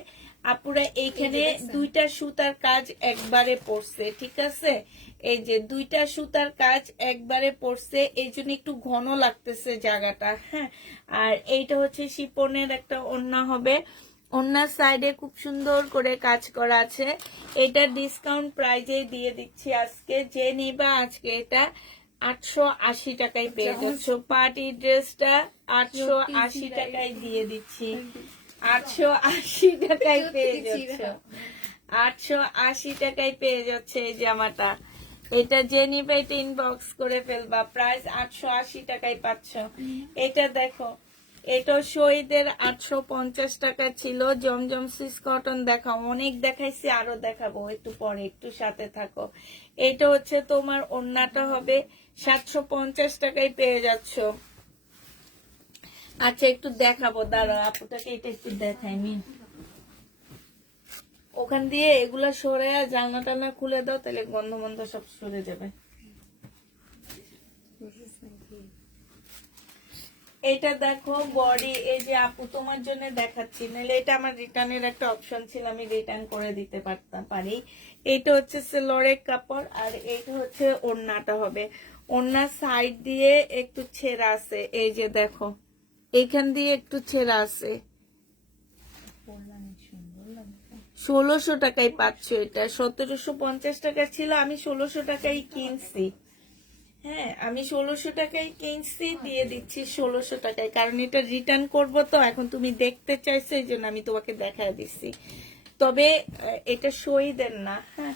আপুরা এইখানে দুইটা সুতার কাজ একবারে পড়ছে, ঠিক আছে। এই যে দুইটা সুতার কাজ একবারে পড়ছে, এই জন্য একটু ঘন লাগতেছে জায়গাটা, হ্যাঁ। আর এইটা হচ্ছে শিপনের একটা ওড়না হবে। ওনার সাইডে খুব সুন্দর করে কাজ করা আছে। এটা ডিসকাউন্ট প্রাইজে দিয়ে দিচ্ছি আজকে। যে নিবা আজকে এটা 880 টাকায় পেয়ে যাচ্ছ। পার্টি ড্রেসটা 880 টাকায় দিয়ে দিচ্ছি। 880 টাকায় পেয়ে যাচ্ছ। 880 টাকায় পেয়ে যাচ্ছে এই জামাটা। এটা যে নিবে এটা ইনবক্স করে ফেলবা। প্রাইস 880 টাকায় পাচ্ছ। এটা দেখো, এটা শহীদের 850 টাকা ছিল। জমজম সুইস কটন দেখাও, অনেক দেখাইছি, আরো দেখাবো একটু পরে, একটু সাথে থাকো। এটা হচ্ছে তোমার ওড়নাটা হবে 750 টাকায় পেয়ে যাচ্ছ। আচ্ছা একটু দেখাবো, দাঁড়াও আপুটাকে এটা একটু দেখাই। ওখান দিয়ে এগুলা সরে জানলা টালনা খুলে দাও, তাহলে গন্ধ মন্ধ সব সরে যাবে। এটা দেখো বডি, এই যে আপু তোমার জন্য দেখাচ্ছি, নাহলে এটা আমার রিটার্নের একটা অপশন ছিল, আমি রিটার্ন করে দিতে পারি। এটা হচ্ছে সেলোরের কাপড়, আর এটা হচ্ছে ওড়নাটা হবে। ওড়নার সাইড দিয়ে একটু ছেঁড়া আছে, এই যে দেখো এখান দিয়ে একটু ছেঁড়া আছে। 1600 টাকায় পাচ্ছ। এটা 1750 টাকা ছিল, আমি 1600 টাকায় কিনছি। হ্যাঁ আমি 1600 টাকায় কিনছি, দিয়ে দিচ্ছি 1600 টাকায়, কারণ এটা রিটার্ন করবো তো। এখন তুমি দেখতে চাইছো এই জন্য আমি তোমাকে দেখায় দিচ্ছি। তবে এটা শহীদের না, হ্যাঁ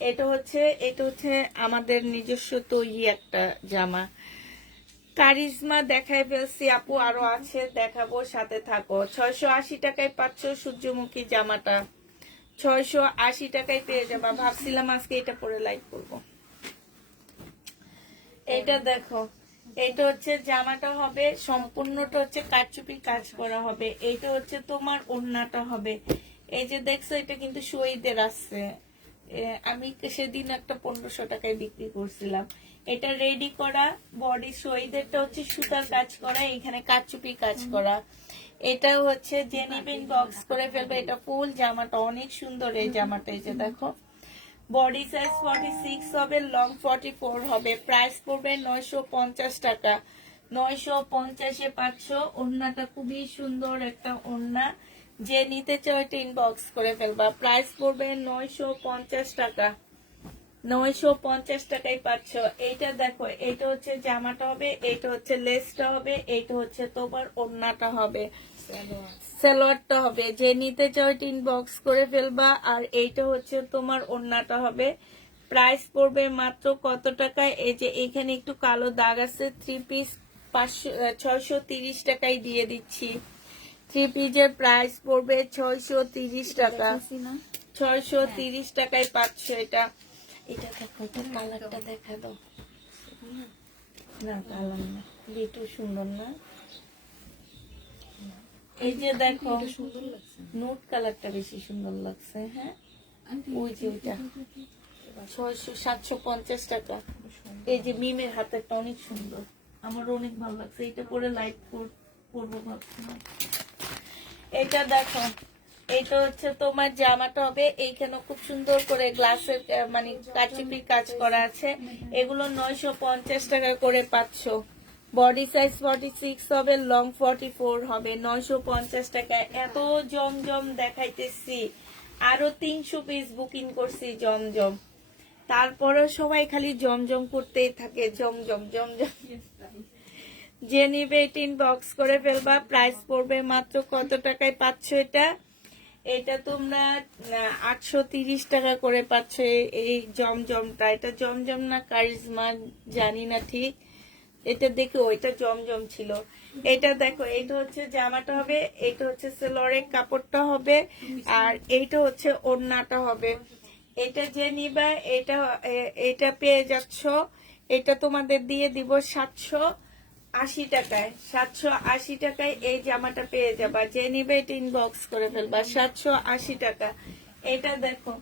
এটা হচ্ছে আমাদের নিজস্ব তৈরি একটা জামা। কারিজমা দেখায় ফেলছি আপু, আরো আছে দেখাবো, সাথে থাকো। 680 টাকায় পাচ্ছ সূর্যমুখী জামাটা। 680 টাকায় পেয়ে যাবা। ভাবছিলাম আজকে এটা পরে লাইভ করবো। এটা দেখো, এটা হচ্ছে জামাটা হবে সম্পূর্ণটা হচ্ছে কারচুপি কাজ করা হবে। এটা হচ্ছে তোমার ওড়নাটা হবে। এই যে দেখছো এটা কিন্তু শহীদের আছে। আমি সেদিন একটা 1500 টাকায় বিক্রি করছিলাম। এটা রেডি করা বডি। শহীদেরটা হচ্ছে সুতার কাজ করা, এখানে কারচুপি কাজ করা। এটা হচ্ছে জেনিবিন বক্স করে ফেলবে। এটা ফুল জামাটা অনেক সুন্দর। এই জামাটা এই যে দেখো, বডি সাইজ 46 হবে, লং 44 হবে। প্রাইস পড়বে 950 টাকা। 950-এ পাচ্ছ। ওড়নাটা খুবই সুন্দর একটা ওড়না। যে নিতে চাও এটা ইনবক্স করে ফেলবা। প্রাইস পড়বে 950 টাকা। 950 টাকায় পাচ্ছ। এইটা দেখো, এইটা হচ্ছে জামাটা হবে, এইটা হচ্ছে লেসটা হবে, এইটা হচ্ছে তোমার ওড়নাটা হবে। সালোয়ারটা হবে, যে নিতে চাও ইনবক্স করে ফেলবা। আর এইটা হচ্ছে তোমার ওড়নাটা হবে। প্রাইস পড়বে মাত্র কত টাকায়? এই যে এখানে একটু কালো দাগ আছে, 3 পিস 630 টাকায় দিয়ে দিচ্ছি। 3 পিসের প্রাইস পড়বে 630 টাকা। 630 টাকায় পাচ্ছ এটা। এটা দেখো, এটা কালারটা দেখা দাও। না কালার না, একটু সুন্দর না? এই যে দেখো, সুন্দর লাগছে। নোট কালারটা বেশি সুন্দর লাগছে। হ্যাঁ, আন্টি ওই যে ওইটা 750 টাকা। এই যে মিমের হাতেরটা অনেক সুন্দর, আমার অনেক ভালো লাগছে। এটা পরে লাইট পরবো ভাবছিলাম। এটা দেখো, এটা হচ্ছে তোমার জামাটা হবে। এইখানে খুব সুন্দর করে গ্লাসের মানে কারচুপির কাজ করা আছে। এগুলো 950 টাকা করে পাচ্ছ। বডি সাইজ 46 হবে, লং 44 হবে। 950 টাকা। এত জমজম দেখাইতেছি, আরো 300 পিস বুকিং করছি জমজম। তারপরে সবাই খালি জমজম করতেই থাকে, জমজম জমজম। যে নিবে ইনবক্স করে ফেলবা। প্রাইস পড়বে মাত্র কত টাকায় পাচ্ছ এটা? এটা তোমরা 830 টাকা করে পাচ্ছ এই জমজমটা। এটা জমজম না কারিজমা জানি না ঠিক। এটা দেখো, ওইটা জমজম ছিল। এটা দেখো, এটা হচ্ছে জামাটা হবে, এটা হচ্ছে সেলরের কাপড়টা হবে, আর এইটা হচ্ছে ওড়নাটা হবে। এটা যে নিবা এটা পেয়ে যাচ্ছ। এটা তোমাদের দিয়ে দিব 780 টাকায়। 780 টাকায় এই জামাটা পেয়ে যাবা। যে নিবে এটা ইনবক্স করে ফেলবা। 780 টাকা। এটা দেখো,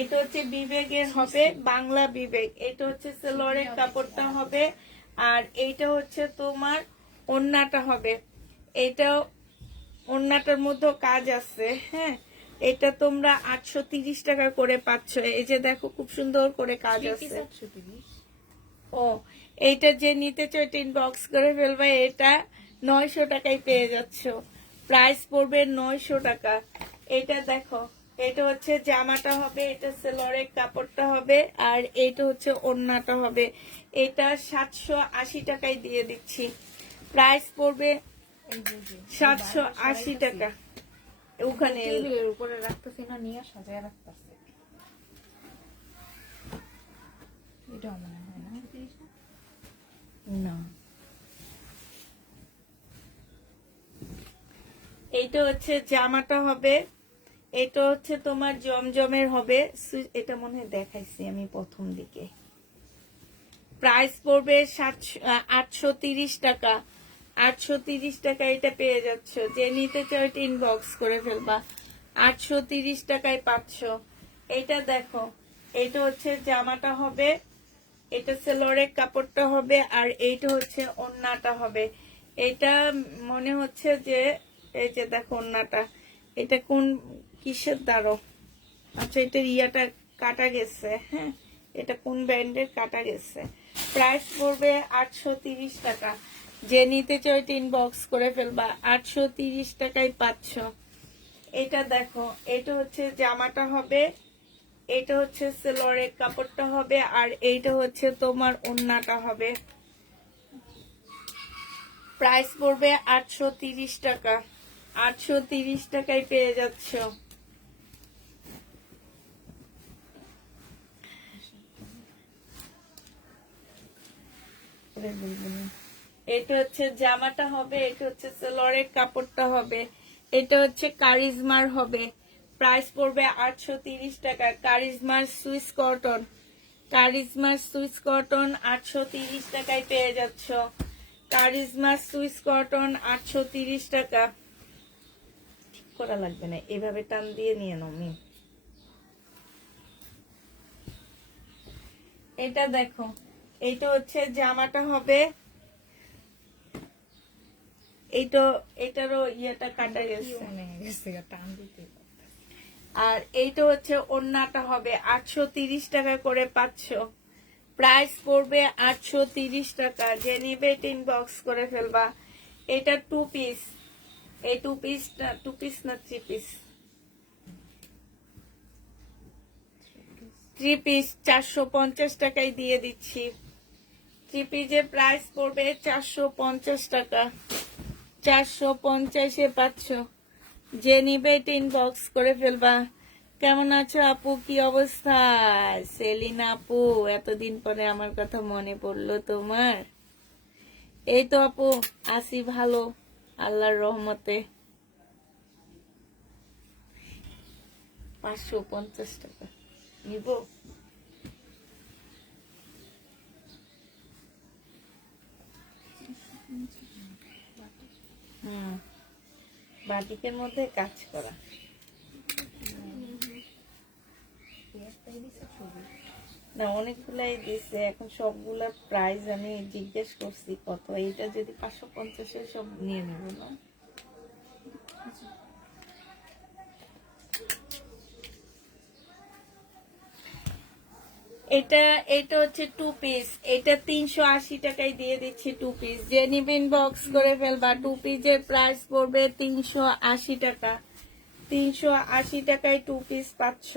এটা হচ্ছে বিবেকের হবে, বাংলা বিবেক। এটা হচ্ছে সেলরের কাপড়টা হবে, আর এইটা হচ্ছে তোমার ওড়নাটা হবে। এটা ওড়নাটার মধ্যে কাজ আছে। হ্যাঁ, এটা তোমরা 830 টাকা করে পাচ্ছ। এই যে দেখো, খুব সুন্দর করে কাজ আছে। ও, এইটা যে নিতে চাও এটা ইনবক্স করে ফেলবে। এটা 900 টাকায় পেয়ে যাচ্ছ। প্রাইস পড়বে 900 টাকা। এটা দেখো, এটা হচ্ছে জামাটা হবে, এটা সেলরের কাপড়টা হবে, আর এইটা হচ্ছে ওড়নাটা হবে। এটা 780 টাকায় দিয়ে দিচ্ছি। প্রাইস পড়বে 780 টাকা। ওখানে টেবিলের উপরে রাখতেছি না, নিয়ে সাজায় রাখতেছি। এটা মনে হয় না। না, এইটা হচ্ছে জামাটা হবে, এটা হচ্ছে তোমার জমজমের হবে। এটা মনে হয় দেখাইছি আমি প্রথম দিকে। প্রাইস পড়বে 830 টাকা। 830 টাকা এটা পেয়ে যাচ্ছ। যে নিতে চাও এটা ইনবক্স করে ফেলবা। 830 টাকায় পাচ্ছ। এটা দেখো, এটা হচ্ছে জামাটা হবে, এটা সেলরের কাপড়টা হবে, আর এইটা হচ্ছে ওড়নাটা হবে। এটা মনে হচ্ছে যে, এই যে দেখো ওড়নাটা, এটা কোন কিসের দ্বারা, আচ্ছা এটা ইয়াটা কাটা গেছে। হ্যাঁ, এটা কোন ব্র্যান্ডের কাটা গেছে। প্রাইস পড়বে 830 টাকা। যে নিতে চাও এটা ইনবক্স করে ফেলবা। 830 টাকায় পাচ্ছ। এটা দেখো, এটা হচ্ছে জামাটা হবে, এটা হচ্ছে সেলরের কাপড়টা হবে, আর এইটা হচ্ছে তোমার ওড়নাটা হবে। প্রাইস পড়বে 830 টাকা। 830 টাকায় পেয়ে যাচ্ছ। এটা হচ্ছে জামাটা হবে, এটা হচ্ছে সেলরের কাপড়টা হবে, এটা হচ্ছে কারিজমার হবে। প্রাইস পড়বে 830 টাকা। কারিজমার সুইস কটন, কারিজমার সুইস কটন 830 টাকায় পেয়ে যাচ্ছ। কারিজমার সুইস কটন 830 টাকা। ঠিক করা লাগবে না, এভাবে টান দিয়ে নিয়ে নাও মি। এটা দেখো, এইটা হচ্ছে জামাটা হবে, এটারও ইয়েটা কাটা গেছে। টান দিতে আর এইটা হচ্ছে ওড়নাটা হবে। 830 টাকা করে পাচ্ছ। প্রাইস পড়বে 830 টাকা। যে নিবে এটা ইনবক্স করে ফেলবা। এটা 2 পিস, এই 2 পিস না 3 পিস, 3 পিস 450 টাকায় দিয়ে দিচ্ছি। 3 পিসের প্রাইস পড়বে 450 টাকা। 450-এ 500, যে নিবে এটা ইনবক্স করে ফেলবা। কেমন আছো আপু, কি অবস্থা? সেলিনা আপু, এতদিন পরে আমার কথা মনে পড়লো তোমার। এই তো আপু আসি ভালো, আল্লাহর রহমতে। 550 টাকা নিব। বাটিকের মধ্যে কাজ করা। না, অনেকগুলাই দিছে, এখন সবগুলা প্রাইস আমি জিজ্ঞেস করছি কত। এইটা যদি 550-এ সব নিয়ে নেব না। এটা হচ্ছে 2 পিস, এটা 380 টাকায় দিয়ে দিচ্ছি 2 পিস। যে নিবেন বক্স করে ফেলবা। 2 পিসের প্রাইস পড়বে 380 টাকা। 380 টাকায় 2 পিস পাচ্ছ।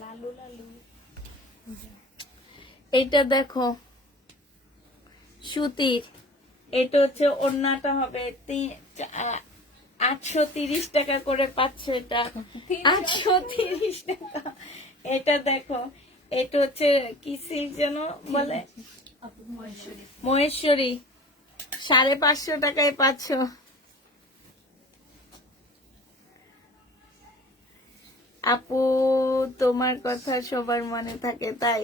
লালু লালু এটা দেখো সুতির, এটা হচ্ছে ওড়নাটা হবে 830 টাকা করে পাচ্ছ। এটা 830 টাকা। এটা দেখো, এটা হচ্ছে কি সিল্ক যেন বলে, মহেশ্বরী, 550 টাকায় পাচ্ছ। আপু তোমার কথা সবার মনে থাকে তাই।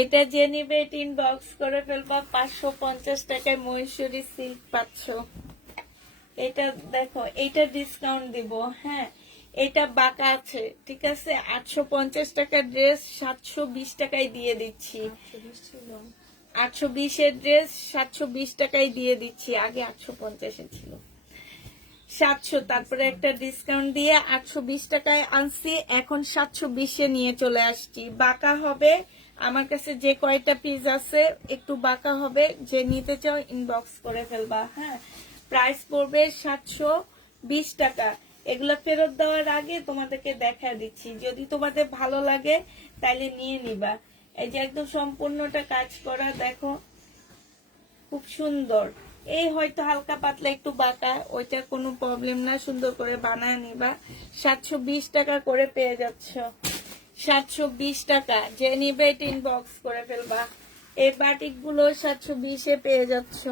এটা যে নিবে এটা ইনবক্স করে ফেলবা। 550 টাকায় মহেশ্বরী সিল্ক পাচ্ছ। এটা দেখো, এটা ডিসকাউন্ট দিব। হ্যাঁ, এটা বাঁকা আছে, ঠিক আছে। 850 টাকার ড্রেস 720 টাকায় দিয়ে দিচ্ছি। 820 এর ড্রেস 720 টাকায় দিয়ে দিচ্ছি। আগে 850 ছিল, 700, তারপরে একটা ডিসকাউন্ট দিয়ে 820 টাকায় আনছি। এখন 720-এ নিয়ে চলে আসছি। বাঁকা হবে, আমার কাছে যে কয়টা পিস আছে একটু বাঁকা হবে। যে নিতে চাও ইনবক্স করে ফেলবা। হ্যাঁ, প্রাইস পড়বে 720 টাকা। এগুলো ফেরত দেওয়ার আগে তোমাদেরকে দেখা দিচ্ছি, যদি তোমাদের ভালো লাগে তাইলে নিয়ে নিবা। এই যে একদম সম্পূর্ণটা কাজ করা, দেখো খুব সুন্দর। এই হয়তো হালকা পাতলা একটু বাঁকা, ওইটা কোনো প্রবলেম না, সুন্দর করে বানায় নিবা। 720 টাকা করে পেয়ে যাচ্ছ। 720 টাকা। যে নিবে এটা ইনবক্স করে ফেলবা। এই বাটিক গুলো 720-এ পেয়ে যাচ্ছ।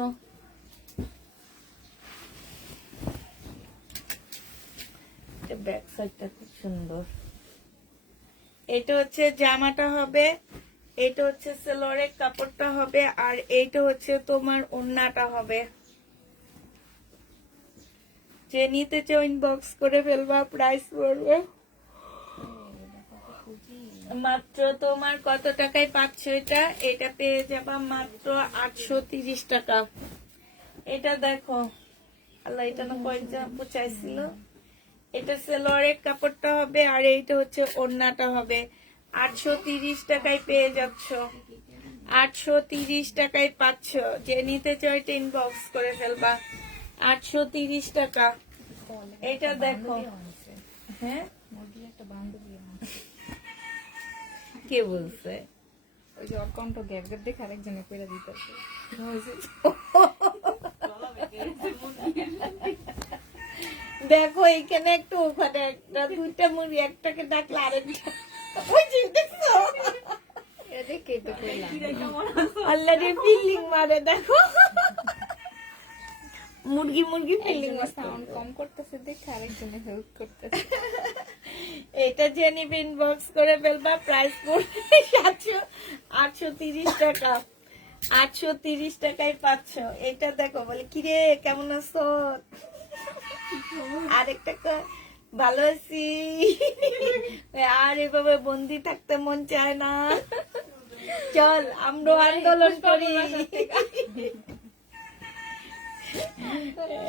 ব্যাক সাইডটা খুব সুন্দর। এটা হচ্ছে জামাটা হবে, এটা হচ্ছে সেলোয়ারের কাপড়টা হবে, আর এইটা হচ্ছে তোমার ওড়নাটা হবে। যে নিতে চাও ইনবক্স করে ফেলবা। প্রাইস পড়বে মাত্র তোমার কত টাকায় পাচ্ছ এটা? এটা পেয়ে যাবা মাত্র 830 টাকা। এটা দেখো, আল্লাহ, এটা না কয়েকজন পুচাইছিল। এটা সেলোয়ারের কাপড়টা হবে, আর এইটা হচ্ছে ওড়নাটা হবে। 830 টাকায় পেয়ে যাচ্ছ। 830 টাকায় পাচ্ছ। যে নিতে চাও এটা ইনবক্স করে ফেলবা। 830 টাকা। এটা দেখো। হ্যাঁ, একটা বান্ধবী কে বলছে? ওই যে অকণ্ঠ গ্যাপ গ্যাপ দেখে আরেকজনে কইরা দিতেছে। দেখো এখানে একটু, ওখানে একটা, দুইটা মুড়ি, একটাকে ডাকলে আরেকটা। ওই যে দেখছো, এটা দেখে তো কইলাম অলরেডি ফিলিং মারে। দেখো মুরগি মুরগি ফিলিং সাউন্ড কম করতেছে দেখে আরেকজনে হেল্প করতেছে। এটা যে নিবে ইনবক্স করে ফেলবা। প্রাইস পড়বে 830 টাকা। 830 টাকায় পাচ্ছ। এটা দেখো, বলে কিরে কেমন আছো? আরেকটা ভালো আছি। আর এভাবে বন্দি থাকতে মন চায় না, চল আমরা আন্দোলন করি।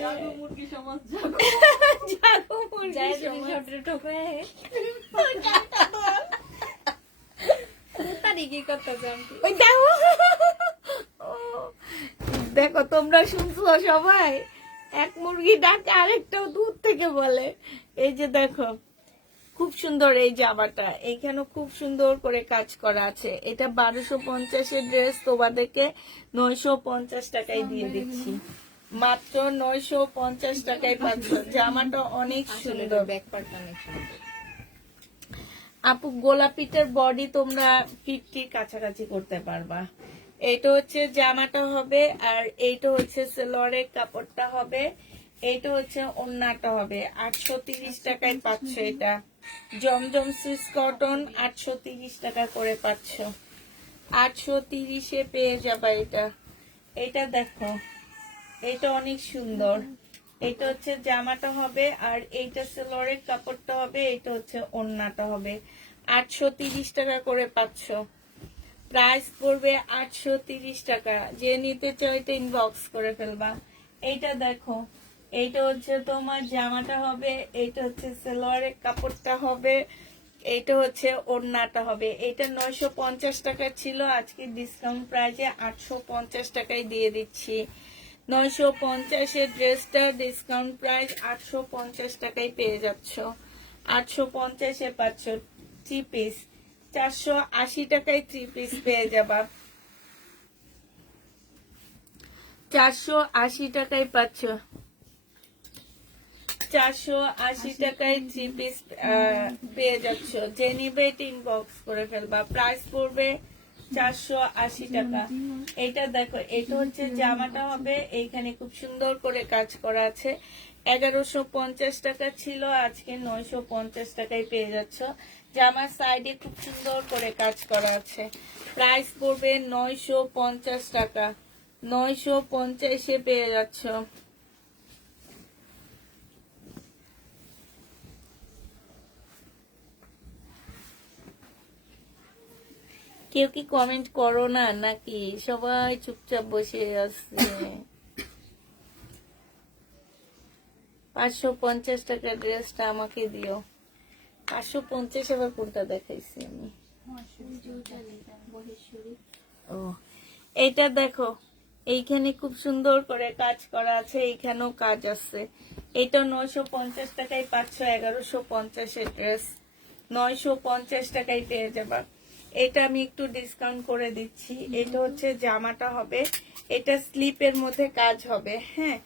জাগো মুরগি সমাজ, জাগো মুরগি যাই তুমি সমাজ। ছোটরে ঠোকরে তারি কি করতেছে আন্টি? ওই দেখো, ও, দেখো তোমরা শুনছো সবাই, এক মুরগি ডাকে আরেকটাও দূর থেকে বলে। এই যে দেখো খুব সুন্দর এই জামাটা, এইখানে খুব সুন্দর করে কাজ করা আছে। এটা 1250-এর ড্রেস তোমাদেরকে 950 টাকায় দিয়ে দিচ্ছি, মাত্র 950 টাকায় পাচ্ছ। জামাটা অনেক সুন্দর। ব্যাক পার্ট অনেক সুন্দর। আপু গোলাপিটার বডি তোমরা 50 কাছাকাছি করতে পারবা। এইটা হচ্ছে জামাটা হবে, আর এইটা হচ্ছে সেলোয়ারের কাপড়টা হবে, এইটা হচ্ছে ওড়নাটা হবে। 830 টাকায় পাচ্ছ। এটা জমজম সুইস কটন 830 টাকা করে পাচ্ছ। 830-এ পেয়ে যাবা এটা। এটা দেখো, এটা অনেক সুন্দর। এটা হচ্ছে জামাটা হবে, আর এইটা সেলোয়ারের কাপড়টা হবে, এটা হচ্ছে ওড়নাটা হবে। 830 টাকা করে পাচ্ছ। প্রাইস পড়বে 830 টাকা। যে নিতে চাও এটা ইনবক্স করে ফেলবা। এইটা দেখো, এইটা হচ্ছে তোমার জামাটা হবে, এইটা হচ্ছে সেলোয়ারের কাপড়টা হবে, এইটা হচ্ছে ওড়নাটা হবে। এটা 950 টাকা ছিল, আজকে ডিসকাউন্ট প্রাইসে 850 টাকায় দিয়ে দিচ্ছি। 950-এর ড্রেসটা ডিসকাউন্ট প্রাইস 850 টাকায় পেয়ে যাচ্ছ। 850-এ পাচ্ছ 3 পিস। 480 টাকায় 3 পিস পেয়ে যাবা। 480 টাকায় পাচ্ছ। 480 টাকায় 3 পিস পেয়ে যাচ্ছ। যে নিবে এটা ইনবক্স করে ফেলবা। প্রাইস পড়বে 480 টাকা। এটা দেখো, এটা হচ্ছে জামাটা হবে, এইখানে খুব সুন্দর করে কাজ করা আছে। 1150 টাকা ছিল, আজকে 950 টাকায় পেয়ে যাচ্ছ। জামার সাইডে খুব সুন্দর করে কাজ করা আছে। প্রাইস পড়বে 950 টাকা। 950-এ পেয়ে যাচ্ছ। কেউ কি কমেন্ট করো না নাকি? সবাই চুপচাপ বসে আছে। 550 টাকার ড্রেসটা আমাকে দিও। 550 আবার কোনটা দেখাইছি আমি? ও, এইটা দেখো, এইখানে খুব সুন্দর করে কাজ করা আছে, এইখানেও কাজ আছে। এটা 950 টাকায় পাচ্ছ। 1150-এর ড্রেস 950 টাকায় পেয়ে যাবা। এটা আমি একটু ডিসকাউন্ট করে দিচ্ছি। এটা হচ্ছে জামাটা হবে, এটা স্লিপের মধ্যে কাজ হবে। হ্যাঁ,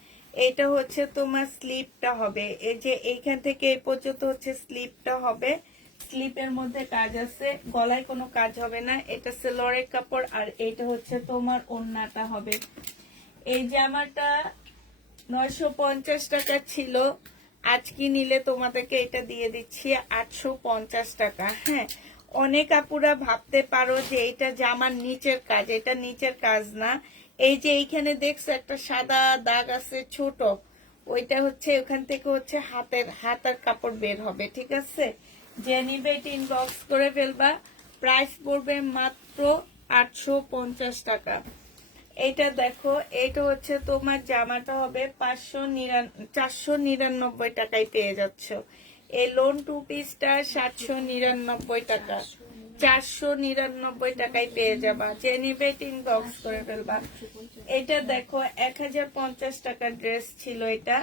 এটা হচ্ছে তোমার স্লিপটা হবে। এই যে এইখান থেকে এই পর্যন্ত হচ্ছে স্লিপটা হবে। স্লিপের মধ্যে কাজ আছে, গলায় কোনো কাজ হবে না। এটা সেলোয়ারের কাপড়, আর এটা হচ্ছে তোমার ওড়নাটা হবে। এই জামাটা 950 টাকা ছিল, আজকে নিলে তোমাদেরকে এটা দিয়ে দিচ্ছি 850 টাকা। হ্যাঁ, অনেক আপুরা ভাবতে পারো যে এটা জামার নিচের কাজ, এটা নিচের কাজ না। এই যে এইখানে দেখছো একটা সাদা দাগ আছে ছোট, ওইটা হচ্ছে ওখান থেকে হচ্ছে হাতার কাপড় বের হবে। ঠিক আছে, যে নিবে এটা ইনবক্স করে ফেলবা। প্রাইস পড়বে মাত্র 850 টাকা। এটা দেখো, এটা হচ্ছে তোমার জামাটা হবে 499 টাকায় পেয়ে যাচ্ছ। এই লোন 2 পিসটা 799 টাকা। 499 টাকায় পেয়ে যাবা। যে নিবে ইনবক্স করে ফেলবা। এটা দেখো 1050 টাকার ড্রেস ছিল এটা।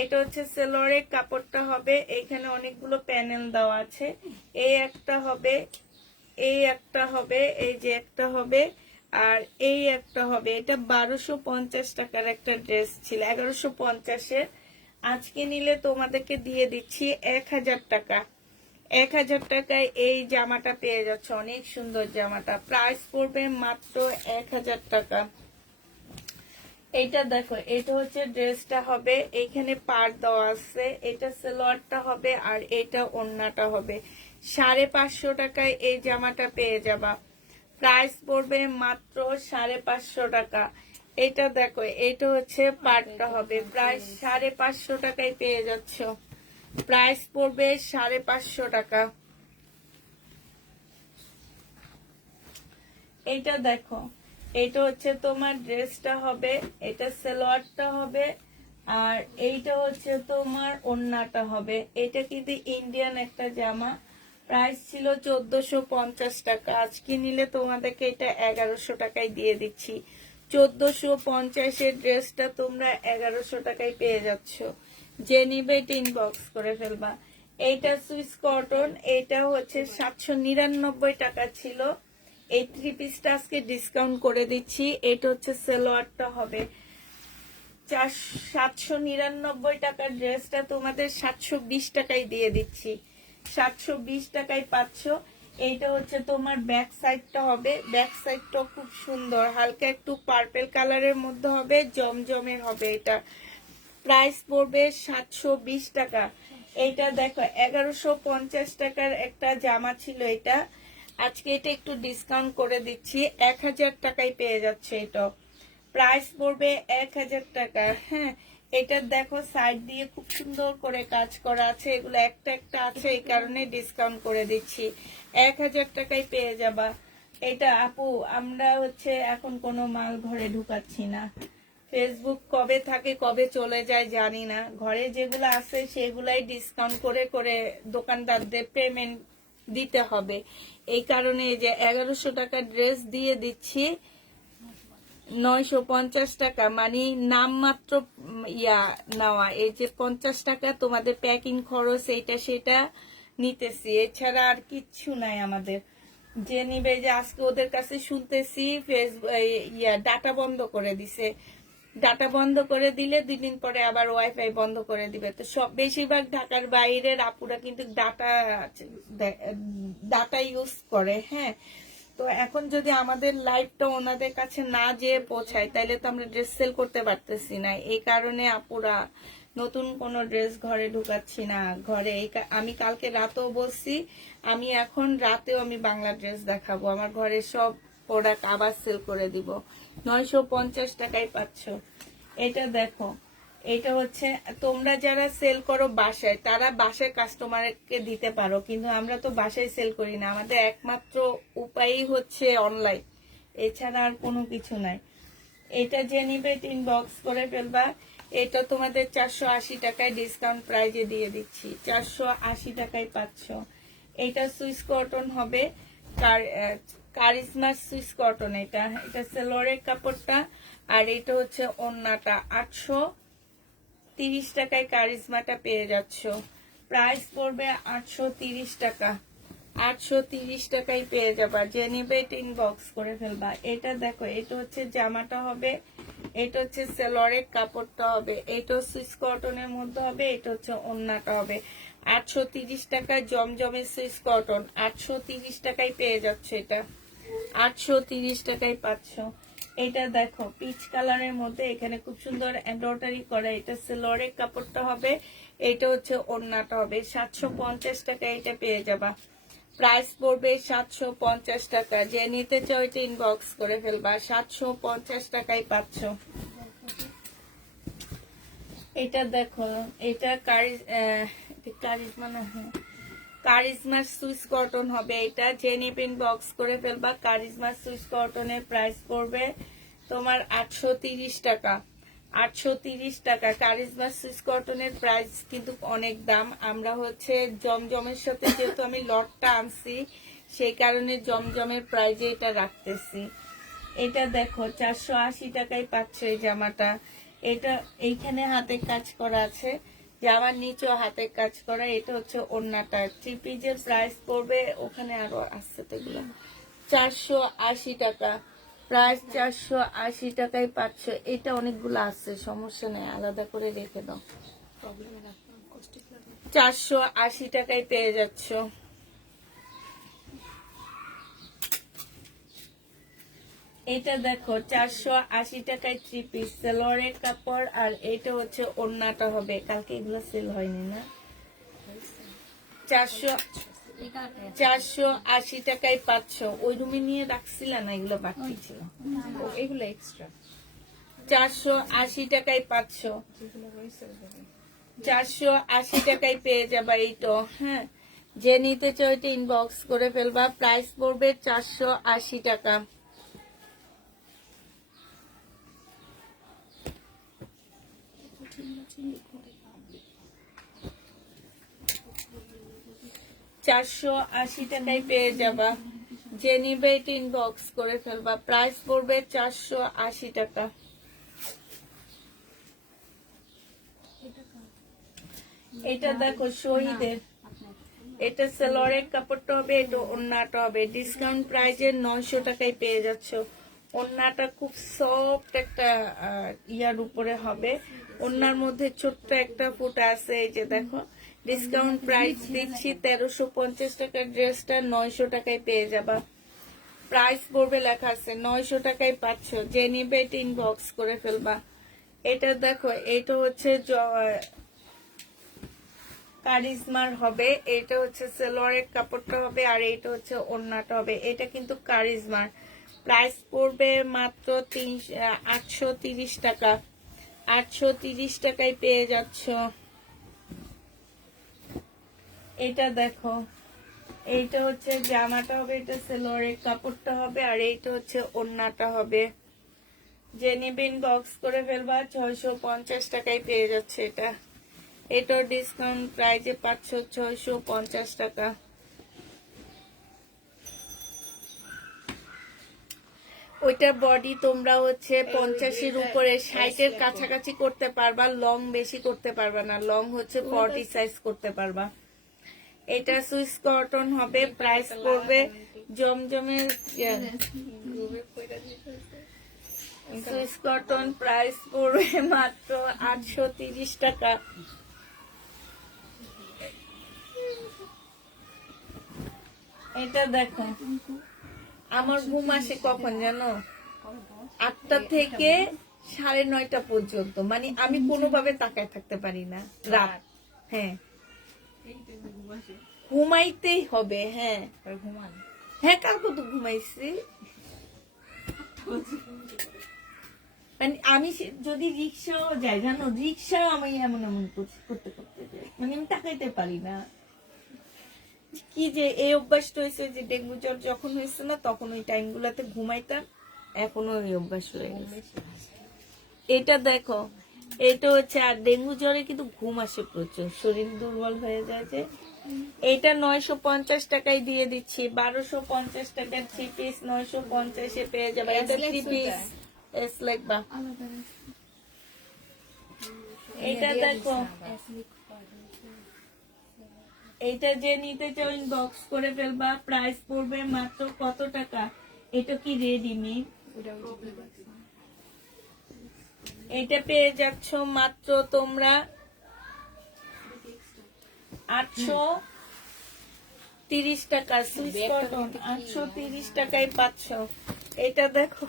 এটা হচ্ছে সেলোয়ারের কাপড়টা হবে, এইখানে অনেকগুলো প্যানেল দেওয়া আছে। এই একটা হবে, এই একটা হবে, এই যে একটা হবে, আর এই একটা হবে। এটা 1250 টাকার একটা ড্রেস ছিল, 1150-এর। আজকে নিলে তোমাদেরকে দিয়ে দিচ্ছি 1000 টাকা। 1000 টাকায় এই জামাটা পেয়ে যাচ্ছে। অনেক সুন্দর জামাটা। প্রাইস পড়বে মাত্র 1000 টাকা। এইটা দেখো, এটা হচ্ছে ড্রেসটা হবে, এইখানে পাড় দেওয়া আছে। এটা সালোয়ারটা হবে, আর এটা ওড়নাটা হবে। 550 টাকায় এই জামাটা পেয়ে যাবা। প্রাইস পড়বে মাত্র 550 টাকা। এটা দেখো, এটা হচ্ছে পাড়টা হবে, প্রাইস 550 টাকায় পেয়ে যাচ্ছ। প্রাইস পড়বে 550 টাকা। এটা দেখো, এটা হচ্ছে তোমার ড্রেসটা হবে, এটা সালোয়ারটা হবে, আর এইটা হচ্ছে তোমার ওড়নাটা হবে। এটা কিন্তু ইন্ডিয়ান একটা জামা। প্রাইস ছিল 1450 টাকা, আজকে নিলে তোমাদেরকে এটা 1100 টাকায় দিয়ে দিচ্ছি। 1450-এর ড্রেসটা তোমরা 1100 টাকায় পেয়ে যাচ্ছ। যে নিবে এটা ইনবক্স করে ফেলবা। এইটা সুইস কটন, এটা হচ্ছে 799 টাকা ছিল। এই 3 পিসটা আজকে ডিসকাউন্ট করে দিচ্ছি। এটা হচ্ছে সালোয়ারটা হবে 799 টাকার ড্রেসটা তোমাদের 720 টাকায় দিয়ে দিচ্ছি। 720 টাকায় পাচ্ছ। এইটা হচ্ছে তোমার ব্যাক সাইডটা হবে, ব্যাক সাইডটা খুব সুন্দর, হালকা একটু পার্পল কালারের মধ্যে হবে, জমজমের হবে। এটা প্রাইস পড়বে 720 টাকা। এইটা দেখো 1150 টাকার একটা জামা ছিল, এটা আজকে এটা একটু ডিসকাউন্ট করে দিচ্ছি, 1000 টাকায় পেয়ে যাচ্ছে। এটা প্রাইস পড়বে 1000 টাকা। হ্যাঁ, এটা দেখো সাইড দিয়ে খুব সুন্দর করে কাজ করা আছে, এগুলো একটা একটা আছে, এই কারণে ডিসকাউন্ট করে দিচ্ছি। 1000 টাকায় পেয়ে যাবা। এটা আপু আমরা হচ্ছে এখন কোনো মাল ঘরে ঢুকাচ্ছি না। ফেসবুক কবে থাকে কবে চলে যায় জানি না। ঘরে যেগুলো আছে সেগুলাই ডিসকাউন্ট করে করে দোকানদারদের পেমেন্ট দিতে হবে। এই কারণে এই যে 1100 টাকা ড্রেস দিয়ে দিচ্ছি 950 টাকা, মানে নামমাত্র নেওয়া। এই যে 50 টাকা তোমাদের প্যাকিং খরচ, এইটা সেটা নিতেছি, এছাড়া আর কিচ্ছু নাই আমাদের। যে নিবে, যে আজকে ওদের কাছে শুনতেছি ফেসবুক ডাটা বন্ধ করে দিছে। ডাটা বন্ধ করে দিলে 2 দিন পরে আবার ওয়াইফাই বন্ধ করে দিবে। তো সব বেশিরভাগ ঢাকার বাইরের আপুরা কিন্তু ডাটা ইউজ করে। হ্যাঁ, তো এখন যদি আমাদের লাইভটা ওনাদের কাছে না যেয়ে পৌঁছায় তাহলে তো আমরা ড্রেস সেল করতে পারতেছি না। এই কারণে আপুরা নতুন কোনো ড্রেস ঘরে ঢুকাচ্ছি না। ঘরে আমি কালকে রাতেও বলছি, আমি এখন রাতেও আমি বাংলা ড্রেস দেখাবো, আমার ঘরে সব প্রোডাক্ট আবার সেল করে দিব। 950 টাকায় পাচ্ছ। এটা দেখো, এটা হচ্ছে তোমরা যারা সেল করো বাসায়, তারা বাসায় কাস্টমারকে দিতে পারো, কিন্তু আমরা তো বাসায় সেল করি না। আমাদের একমাত্র উপায়ই হচ্ছে অনলাইন, এছাড়া আর কোনো কিছু নাই। এটা যে নিবে ইনবক্স করে ফেলবা। এটা তোমাদের 480 টাকায় ডিসকাউন্ট প্রাইজে দিয়ে দিচ্ছি, 480 টাকায় পাচ্ছ। এটা সুইস কটন হবে, কারিজমা সুইস কটন। এটা সেলোয়ারের কাপড়টা, আর এটা হচ্ছে ওড়নাটা। 830 টাকায় কারিজমাটা পেয়ে যাচ্ছ। প্রাইস পড়বে 830 টাকা। 830 টাকায় পেয়ে যাবা। যে নিবে এটা ইনবক্স করে ফেলবা। এটা দেখো, এটা হচ্ছে জামাটা হবে, এটা হচ্ছে সেলোয়ারের কাপড়টা হবে, এটা সুইস কটনের মধ্যে হবে, এটা হচ্ছে ওড়নাটা হবে। 830 টাকায় জমজমের সুইস কটন, 830 টাকায় পেয়ে যাচ্ছে। এটা 830 টাকায় পাচ্ছ। এটা দেখো পিচ কালারের মধ্যে, এখানে খুব সুন্দর এমব্রয়ডারি করা, এটা সেলোয়ারের কাপড়টা হবে, এটা হচ্ছে ওড়নাটা হবে। 750 টাকায় এটা পেয়ে যাবা। প্রাইস পড়বে 750 টাকা। যে নিতে চাও এটা ইনবক্স করে ফেলবা। 750 টাকায় পাচ্ছ। এটা দেখো, এটা কারিজমা না, হ্যাঁ কারিজমার সুইস কটন হবে। এটা যে নিবে ইনবক্স করে ফেলবা। কারিজমার সুইস কটনের প্রাইস পড়বে তোমার 830 টাকা। 830 টাকা। কারিজমা সুইস কটনের প্রাইস কিন্তু অনেক দাম। আমরা হচ্ছে জমজমের সাথে যেহেতু আমি লটটা আনছি, সেই কারণে জমজমের প্রাইজে এটা রাখতেছি। এটা দেখো 480 টাকায় পাচ্ছ এই জামাটা। এটা এইখানে হাতে কাজ করা আছে, জামার নিচেও হাতে কাজ করা। এটা হচ্ছে ওড়নাটা। 3 পিসের প্রাইস পড়বে, ওখানে আরো আছে তো এগুলো, 480 টাকা। প্রাইস 480 টাকায় পাচ্ছ। এটা অনেকগুলো আছে, সমস্যা নেই, আলাদা করে রেখে দাও। 480 টাকায় পেয়ে যাচ্ছ। এটা দেখো 480 টাকায় 3 পিস সেলোয়ারের কাপড়, আর এটা হচ্ছে ওড়নাটা হবে। কালকে এগুলো সেল হয়নি না। 480 টাকায় পাচ্ছ। ওই রুমে নিয়ে রাখছিলা না, এগুলো বাকি ছিল, এগুলো এক্সট্রা। 480 টাকায় পাচ্ছ। 480 টাকায় পেয়ে যাবা এইটা। হ্যাঁ, যে নিতে চাও এটা ইনবক্স করে ফেলবা। প্রাইস পড়বে 480 টাকা। চারশো 480 টাকায় পেয়ে যাবা। যে নিবে এটা ইনবক্স করে ফেলবা। প্রাইস পড়বে 480 টাকা। এটা দেখো শহীদের, এটা সেলরের কাপড়টা হবে, এটা ওন্নাটা হবে। ডিসকাউন্ট প্রাইজে 900 টাকায় পেয়ে যাচ্ছ। ওন্নাটা খুব সফট একটা ইয়ার উপরে হবে। ওন্নার মধ্যে ছোট্ট একটা ফুটা আছে, এই যে দেখো। ডিসকাউন্ট প্রাইস দিচ্ছি 1350 টাকার ড্রেসটা 900 টাকায় পেয়ে যাবা। প্রাইস পড়বে লেখা আছে, 900 টাকায় পাচ্ছ। যে নিবে এটা ইনবক্স করে ফেলবা। এটা দেখো, এটা হচ্ছে কারিজমার হবে, এটা হচ্ছে সেলোয়ারের কাপড়টা হবে, আর এটা হচ্ছে ওড়নাটা হবে। এটা কিন্তু কারিজমার। প্রাইস পড়বে মাত্র 830 টাকা। 830 টাকায় পেয়ে যাচ্ছ। এটা দেখো, এইটা হচ্ছে জামাটা হবে, এটা সেলোয়ারের কাপড়টা হবে, আর এইটা হচ্ছে ওড়নাটা হবে। যে নিবেন বক্স করে ফেলবা। 650 টাকায় পেয়ে যাচ্ছে এটা। এটার ডিসকাউন্ট প্রাইজে পাচ্ছ 650 টাকা। ওইটার বডি তোমরা হচ্ছে 50-এর উপরে, 60-এর কাছাকাছি করতে পারবা, লং বেশি করতে পারবা না। লং হচ্ছে 40 সাইজ করতে পারবা। এটা সুইস কটন হবে। প্রাইস পড়বে জমজমের সুইস কটন। প্রাইস পড়বে মাত্র 830 টাকা। এটা দেখো, আমার ঘুম আসে কখন জানো? 8টা থেকে 9:30 পর্যন্ত। মানে আমি কোনোভাবে তাকায় থাকতে পারি না রাত। হ্যাঁ, ঘুমাইতেই হবে। হ্যাঁ ঘুমান। হ্যাঁ, কালকে তো ঘুমাইছি। মানে আমি যদি রিক্সাও যাই জানো, রিক্সাও আমি এমন এমন করতে করতে যাই। মানে আমি তাকাইতে পারি না। কি যে এই অভ্যাসটা হয়েছে, যে ডেঙ্গু জ্বর যখন হয়েছে না, তখন ওই টাইম গুলাতে ঘুমাইতাম। এখনো ওই অভ্যাস হয়ে গেছে। এটা দেখো, এটা হচ্ছে, আর ডেঙ্গু জ্বরে কিন্তু ঘুম আসে প্রচুর, শরীর দুর্বল হয়ে যায় যে। এটা 950 টাকায় দিয়ে দিচ্ছি। 1250 টাকার 3 পিস 950-এ পেয়ে যাবে। এটা 3 পিস এস লাগবা। এটা দেখো, এটা যে নিতে চাও ইনবক্স করে ফেলবা। প্রাইস পড়বে মাত্র কত টাকা? এটা কি রেডিমেড? এটা পেয়ে যাচ্ছ মাত্র তোমরা 830 টাকা। সুইস কটন 830 টাকায় পাচ্ছ। এটা দেখো,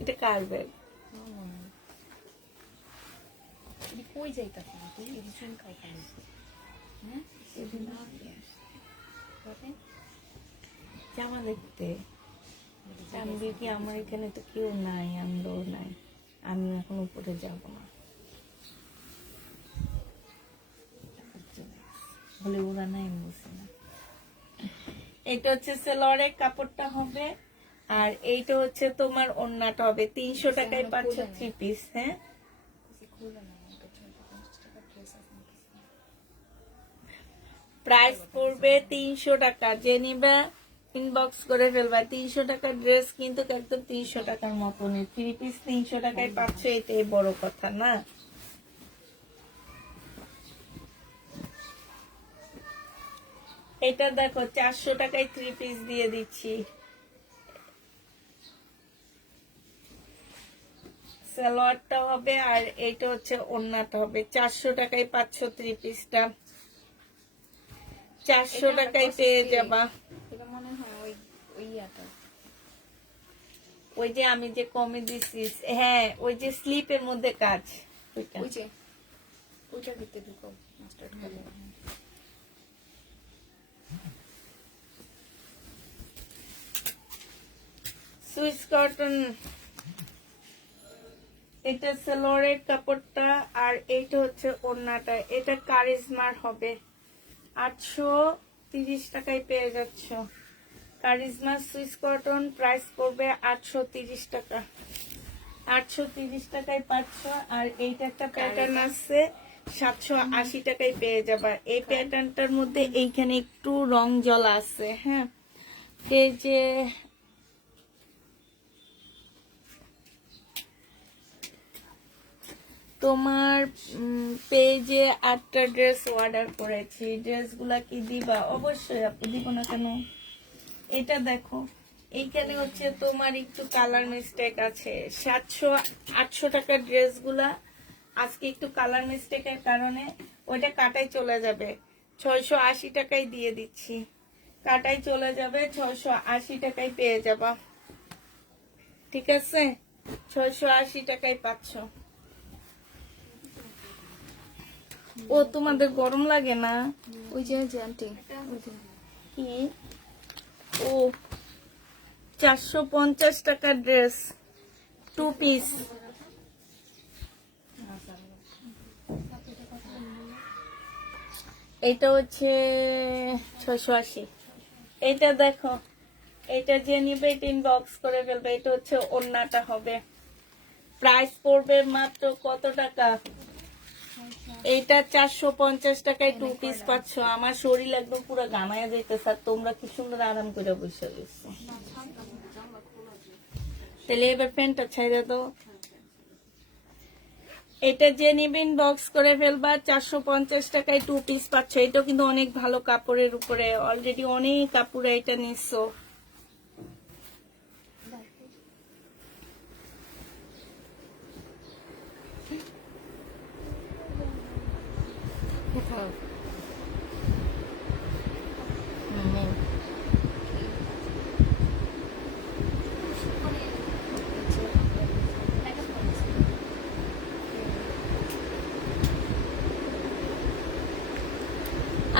এটা কার ব্যাগ? কই যাইতাছ না তুই? এদিন খাও খালি। হ্যাঁ, সেদিন জামা দেখতে আমি দেখি, আমার এখানে তো কেউ নাই, আমরাও নাই। আমি এখন উপরে যাব না, বলে ওরা নাই, আমি বুঝি না। এটা হচ্ছে সেলোয়ারের কাপড়টা হবে, আর এইটা হচ্ছে তোমার ওড়নাটা হবে। 300 টাকায় পাচ্ছ 3 পিস। হ্যাঁ, প্রাইস পড়বে 300 টাকা। যে নিবা ইনবক্স করে ফেলবা। 300 টাকার ড্রেস কিন্তু একদম 300 টাকার মতনই। 3 পিস 300 টাকায় পাচ্ছ, এটাই বড় কথা না? এটা দেখো, 400 টাকায় 3 পিস দিয়ে দিচ্ছি। সালোয়ারটা হবে, আর এইটা হচ্ছে ওড়নাটা হবে। 400 টাকায় পাচ্ছ 3 পিসটা। 400 টাকায় পেয়ে যাবা। এটা মনে হয় ওই ওই ইয়াটা, ওই যে আমি যে কমে দিছি। হ্যাঁ, ওই যে স্লিপের মধ্যে কাজ, ওইটা। ওই যে ওইটার ভিতরে ঢুকো মাস্টার্ড কালার। Swiss cotton. এটা সেলোয়ারের কাপড়টা, আর এইটা হচ্ছে ওড়নাটা। এটা কারিজমার হবে। 830 টাকায় পেয়ে যাচ্ছ। Charisma Swiss cotton. প্রাইস পড়বে 830 টাকা। 830 টাকায় পাচ্ছ। আর এইটা একটা প্যাটার্ন আছে, 780 টাকায় পেয়ে যাবা। এই প্যাটার্নটার মধ্যে এইখানে একটু রং জ্বলা আছে। হ্যাঁ, পেজে তোমার পেজে 8টা ড্রেস অর্ডার করেছি, ড্রেসগুলা কি দিবা? অবশ্যই আপু, দিব না কেন? এটা দেখো, এইখানে হচ্ছে তোমার একটু কালার মিস্টেক আছে। 700-800 টাকার ড্রেসগুলা আজকে একটু কালার মিস্টেকের কারণে ওইটা কাটাই চলে যাবে। 680 টাকায় দিয়ে দিচ্ছি, কাটাই চলে যাবে, 680 টাকায় পেয়ে যাবা। ঠিক আছে, 680 টাকায় পাচ্ছ। ও তোমাদের গরম লাগে না? ওই যে আন্টি কি? ও 450 টাকার ড্রেস, 2 পিস। এটা হচ্ছে 680। এটা দেখো, এটা যে নিবে এটা ইনবক্স করে ফেলবে। এটা হচ্ছে ওড়নাটা হবে, প্রাইস পড়বে মাত্র কত টাকা? এইটা 450 টাকায় 2 পিস পাচ্ছ। আমার শরীর একদম পুরো গামায়া যাইতেছে, আর তোমরা কি সুন্দর আরাম করে বসে গেছো। তাহলে এবার প্যান্টটা ছাইড়া দাও। এটা যে নিবে ইনবক্স করে ফেলবা, 450 টাকায় 2 পিস পাচ্ছ। এটা কিন্তু অনেক ভালো কাপড়ের উপরে, অলরেডি অনেক কাপড়ে এটা নিচ্ছো।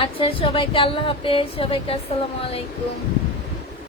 আচ্ছা, সবাইকে আল্লাহ হাফেজ, সবাইকে আসসালামু আলাইকুম।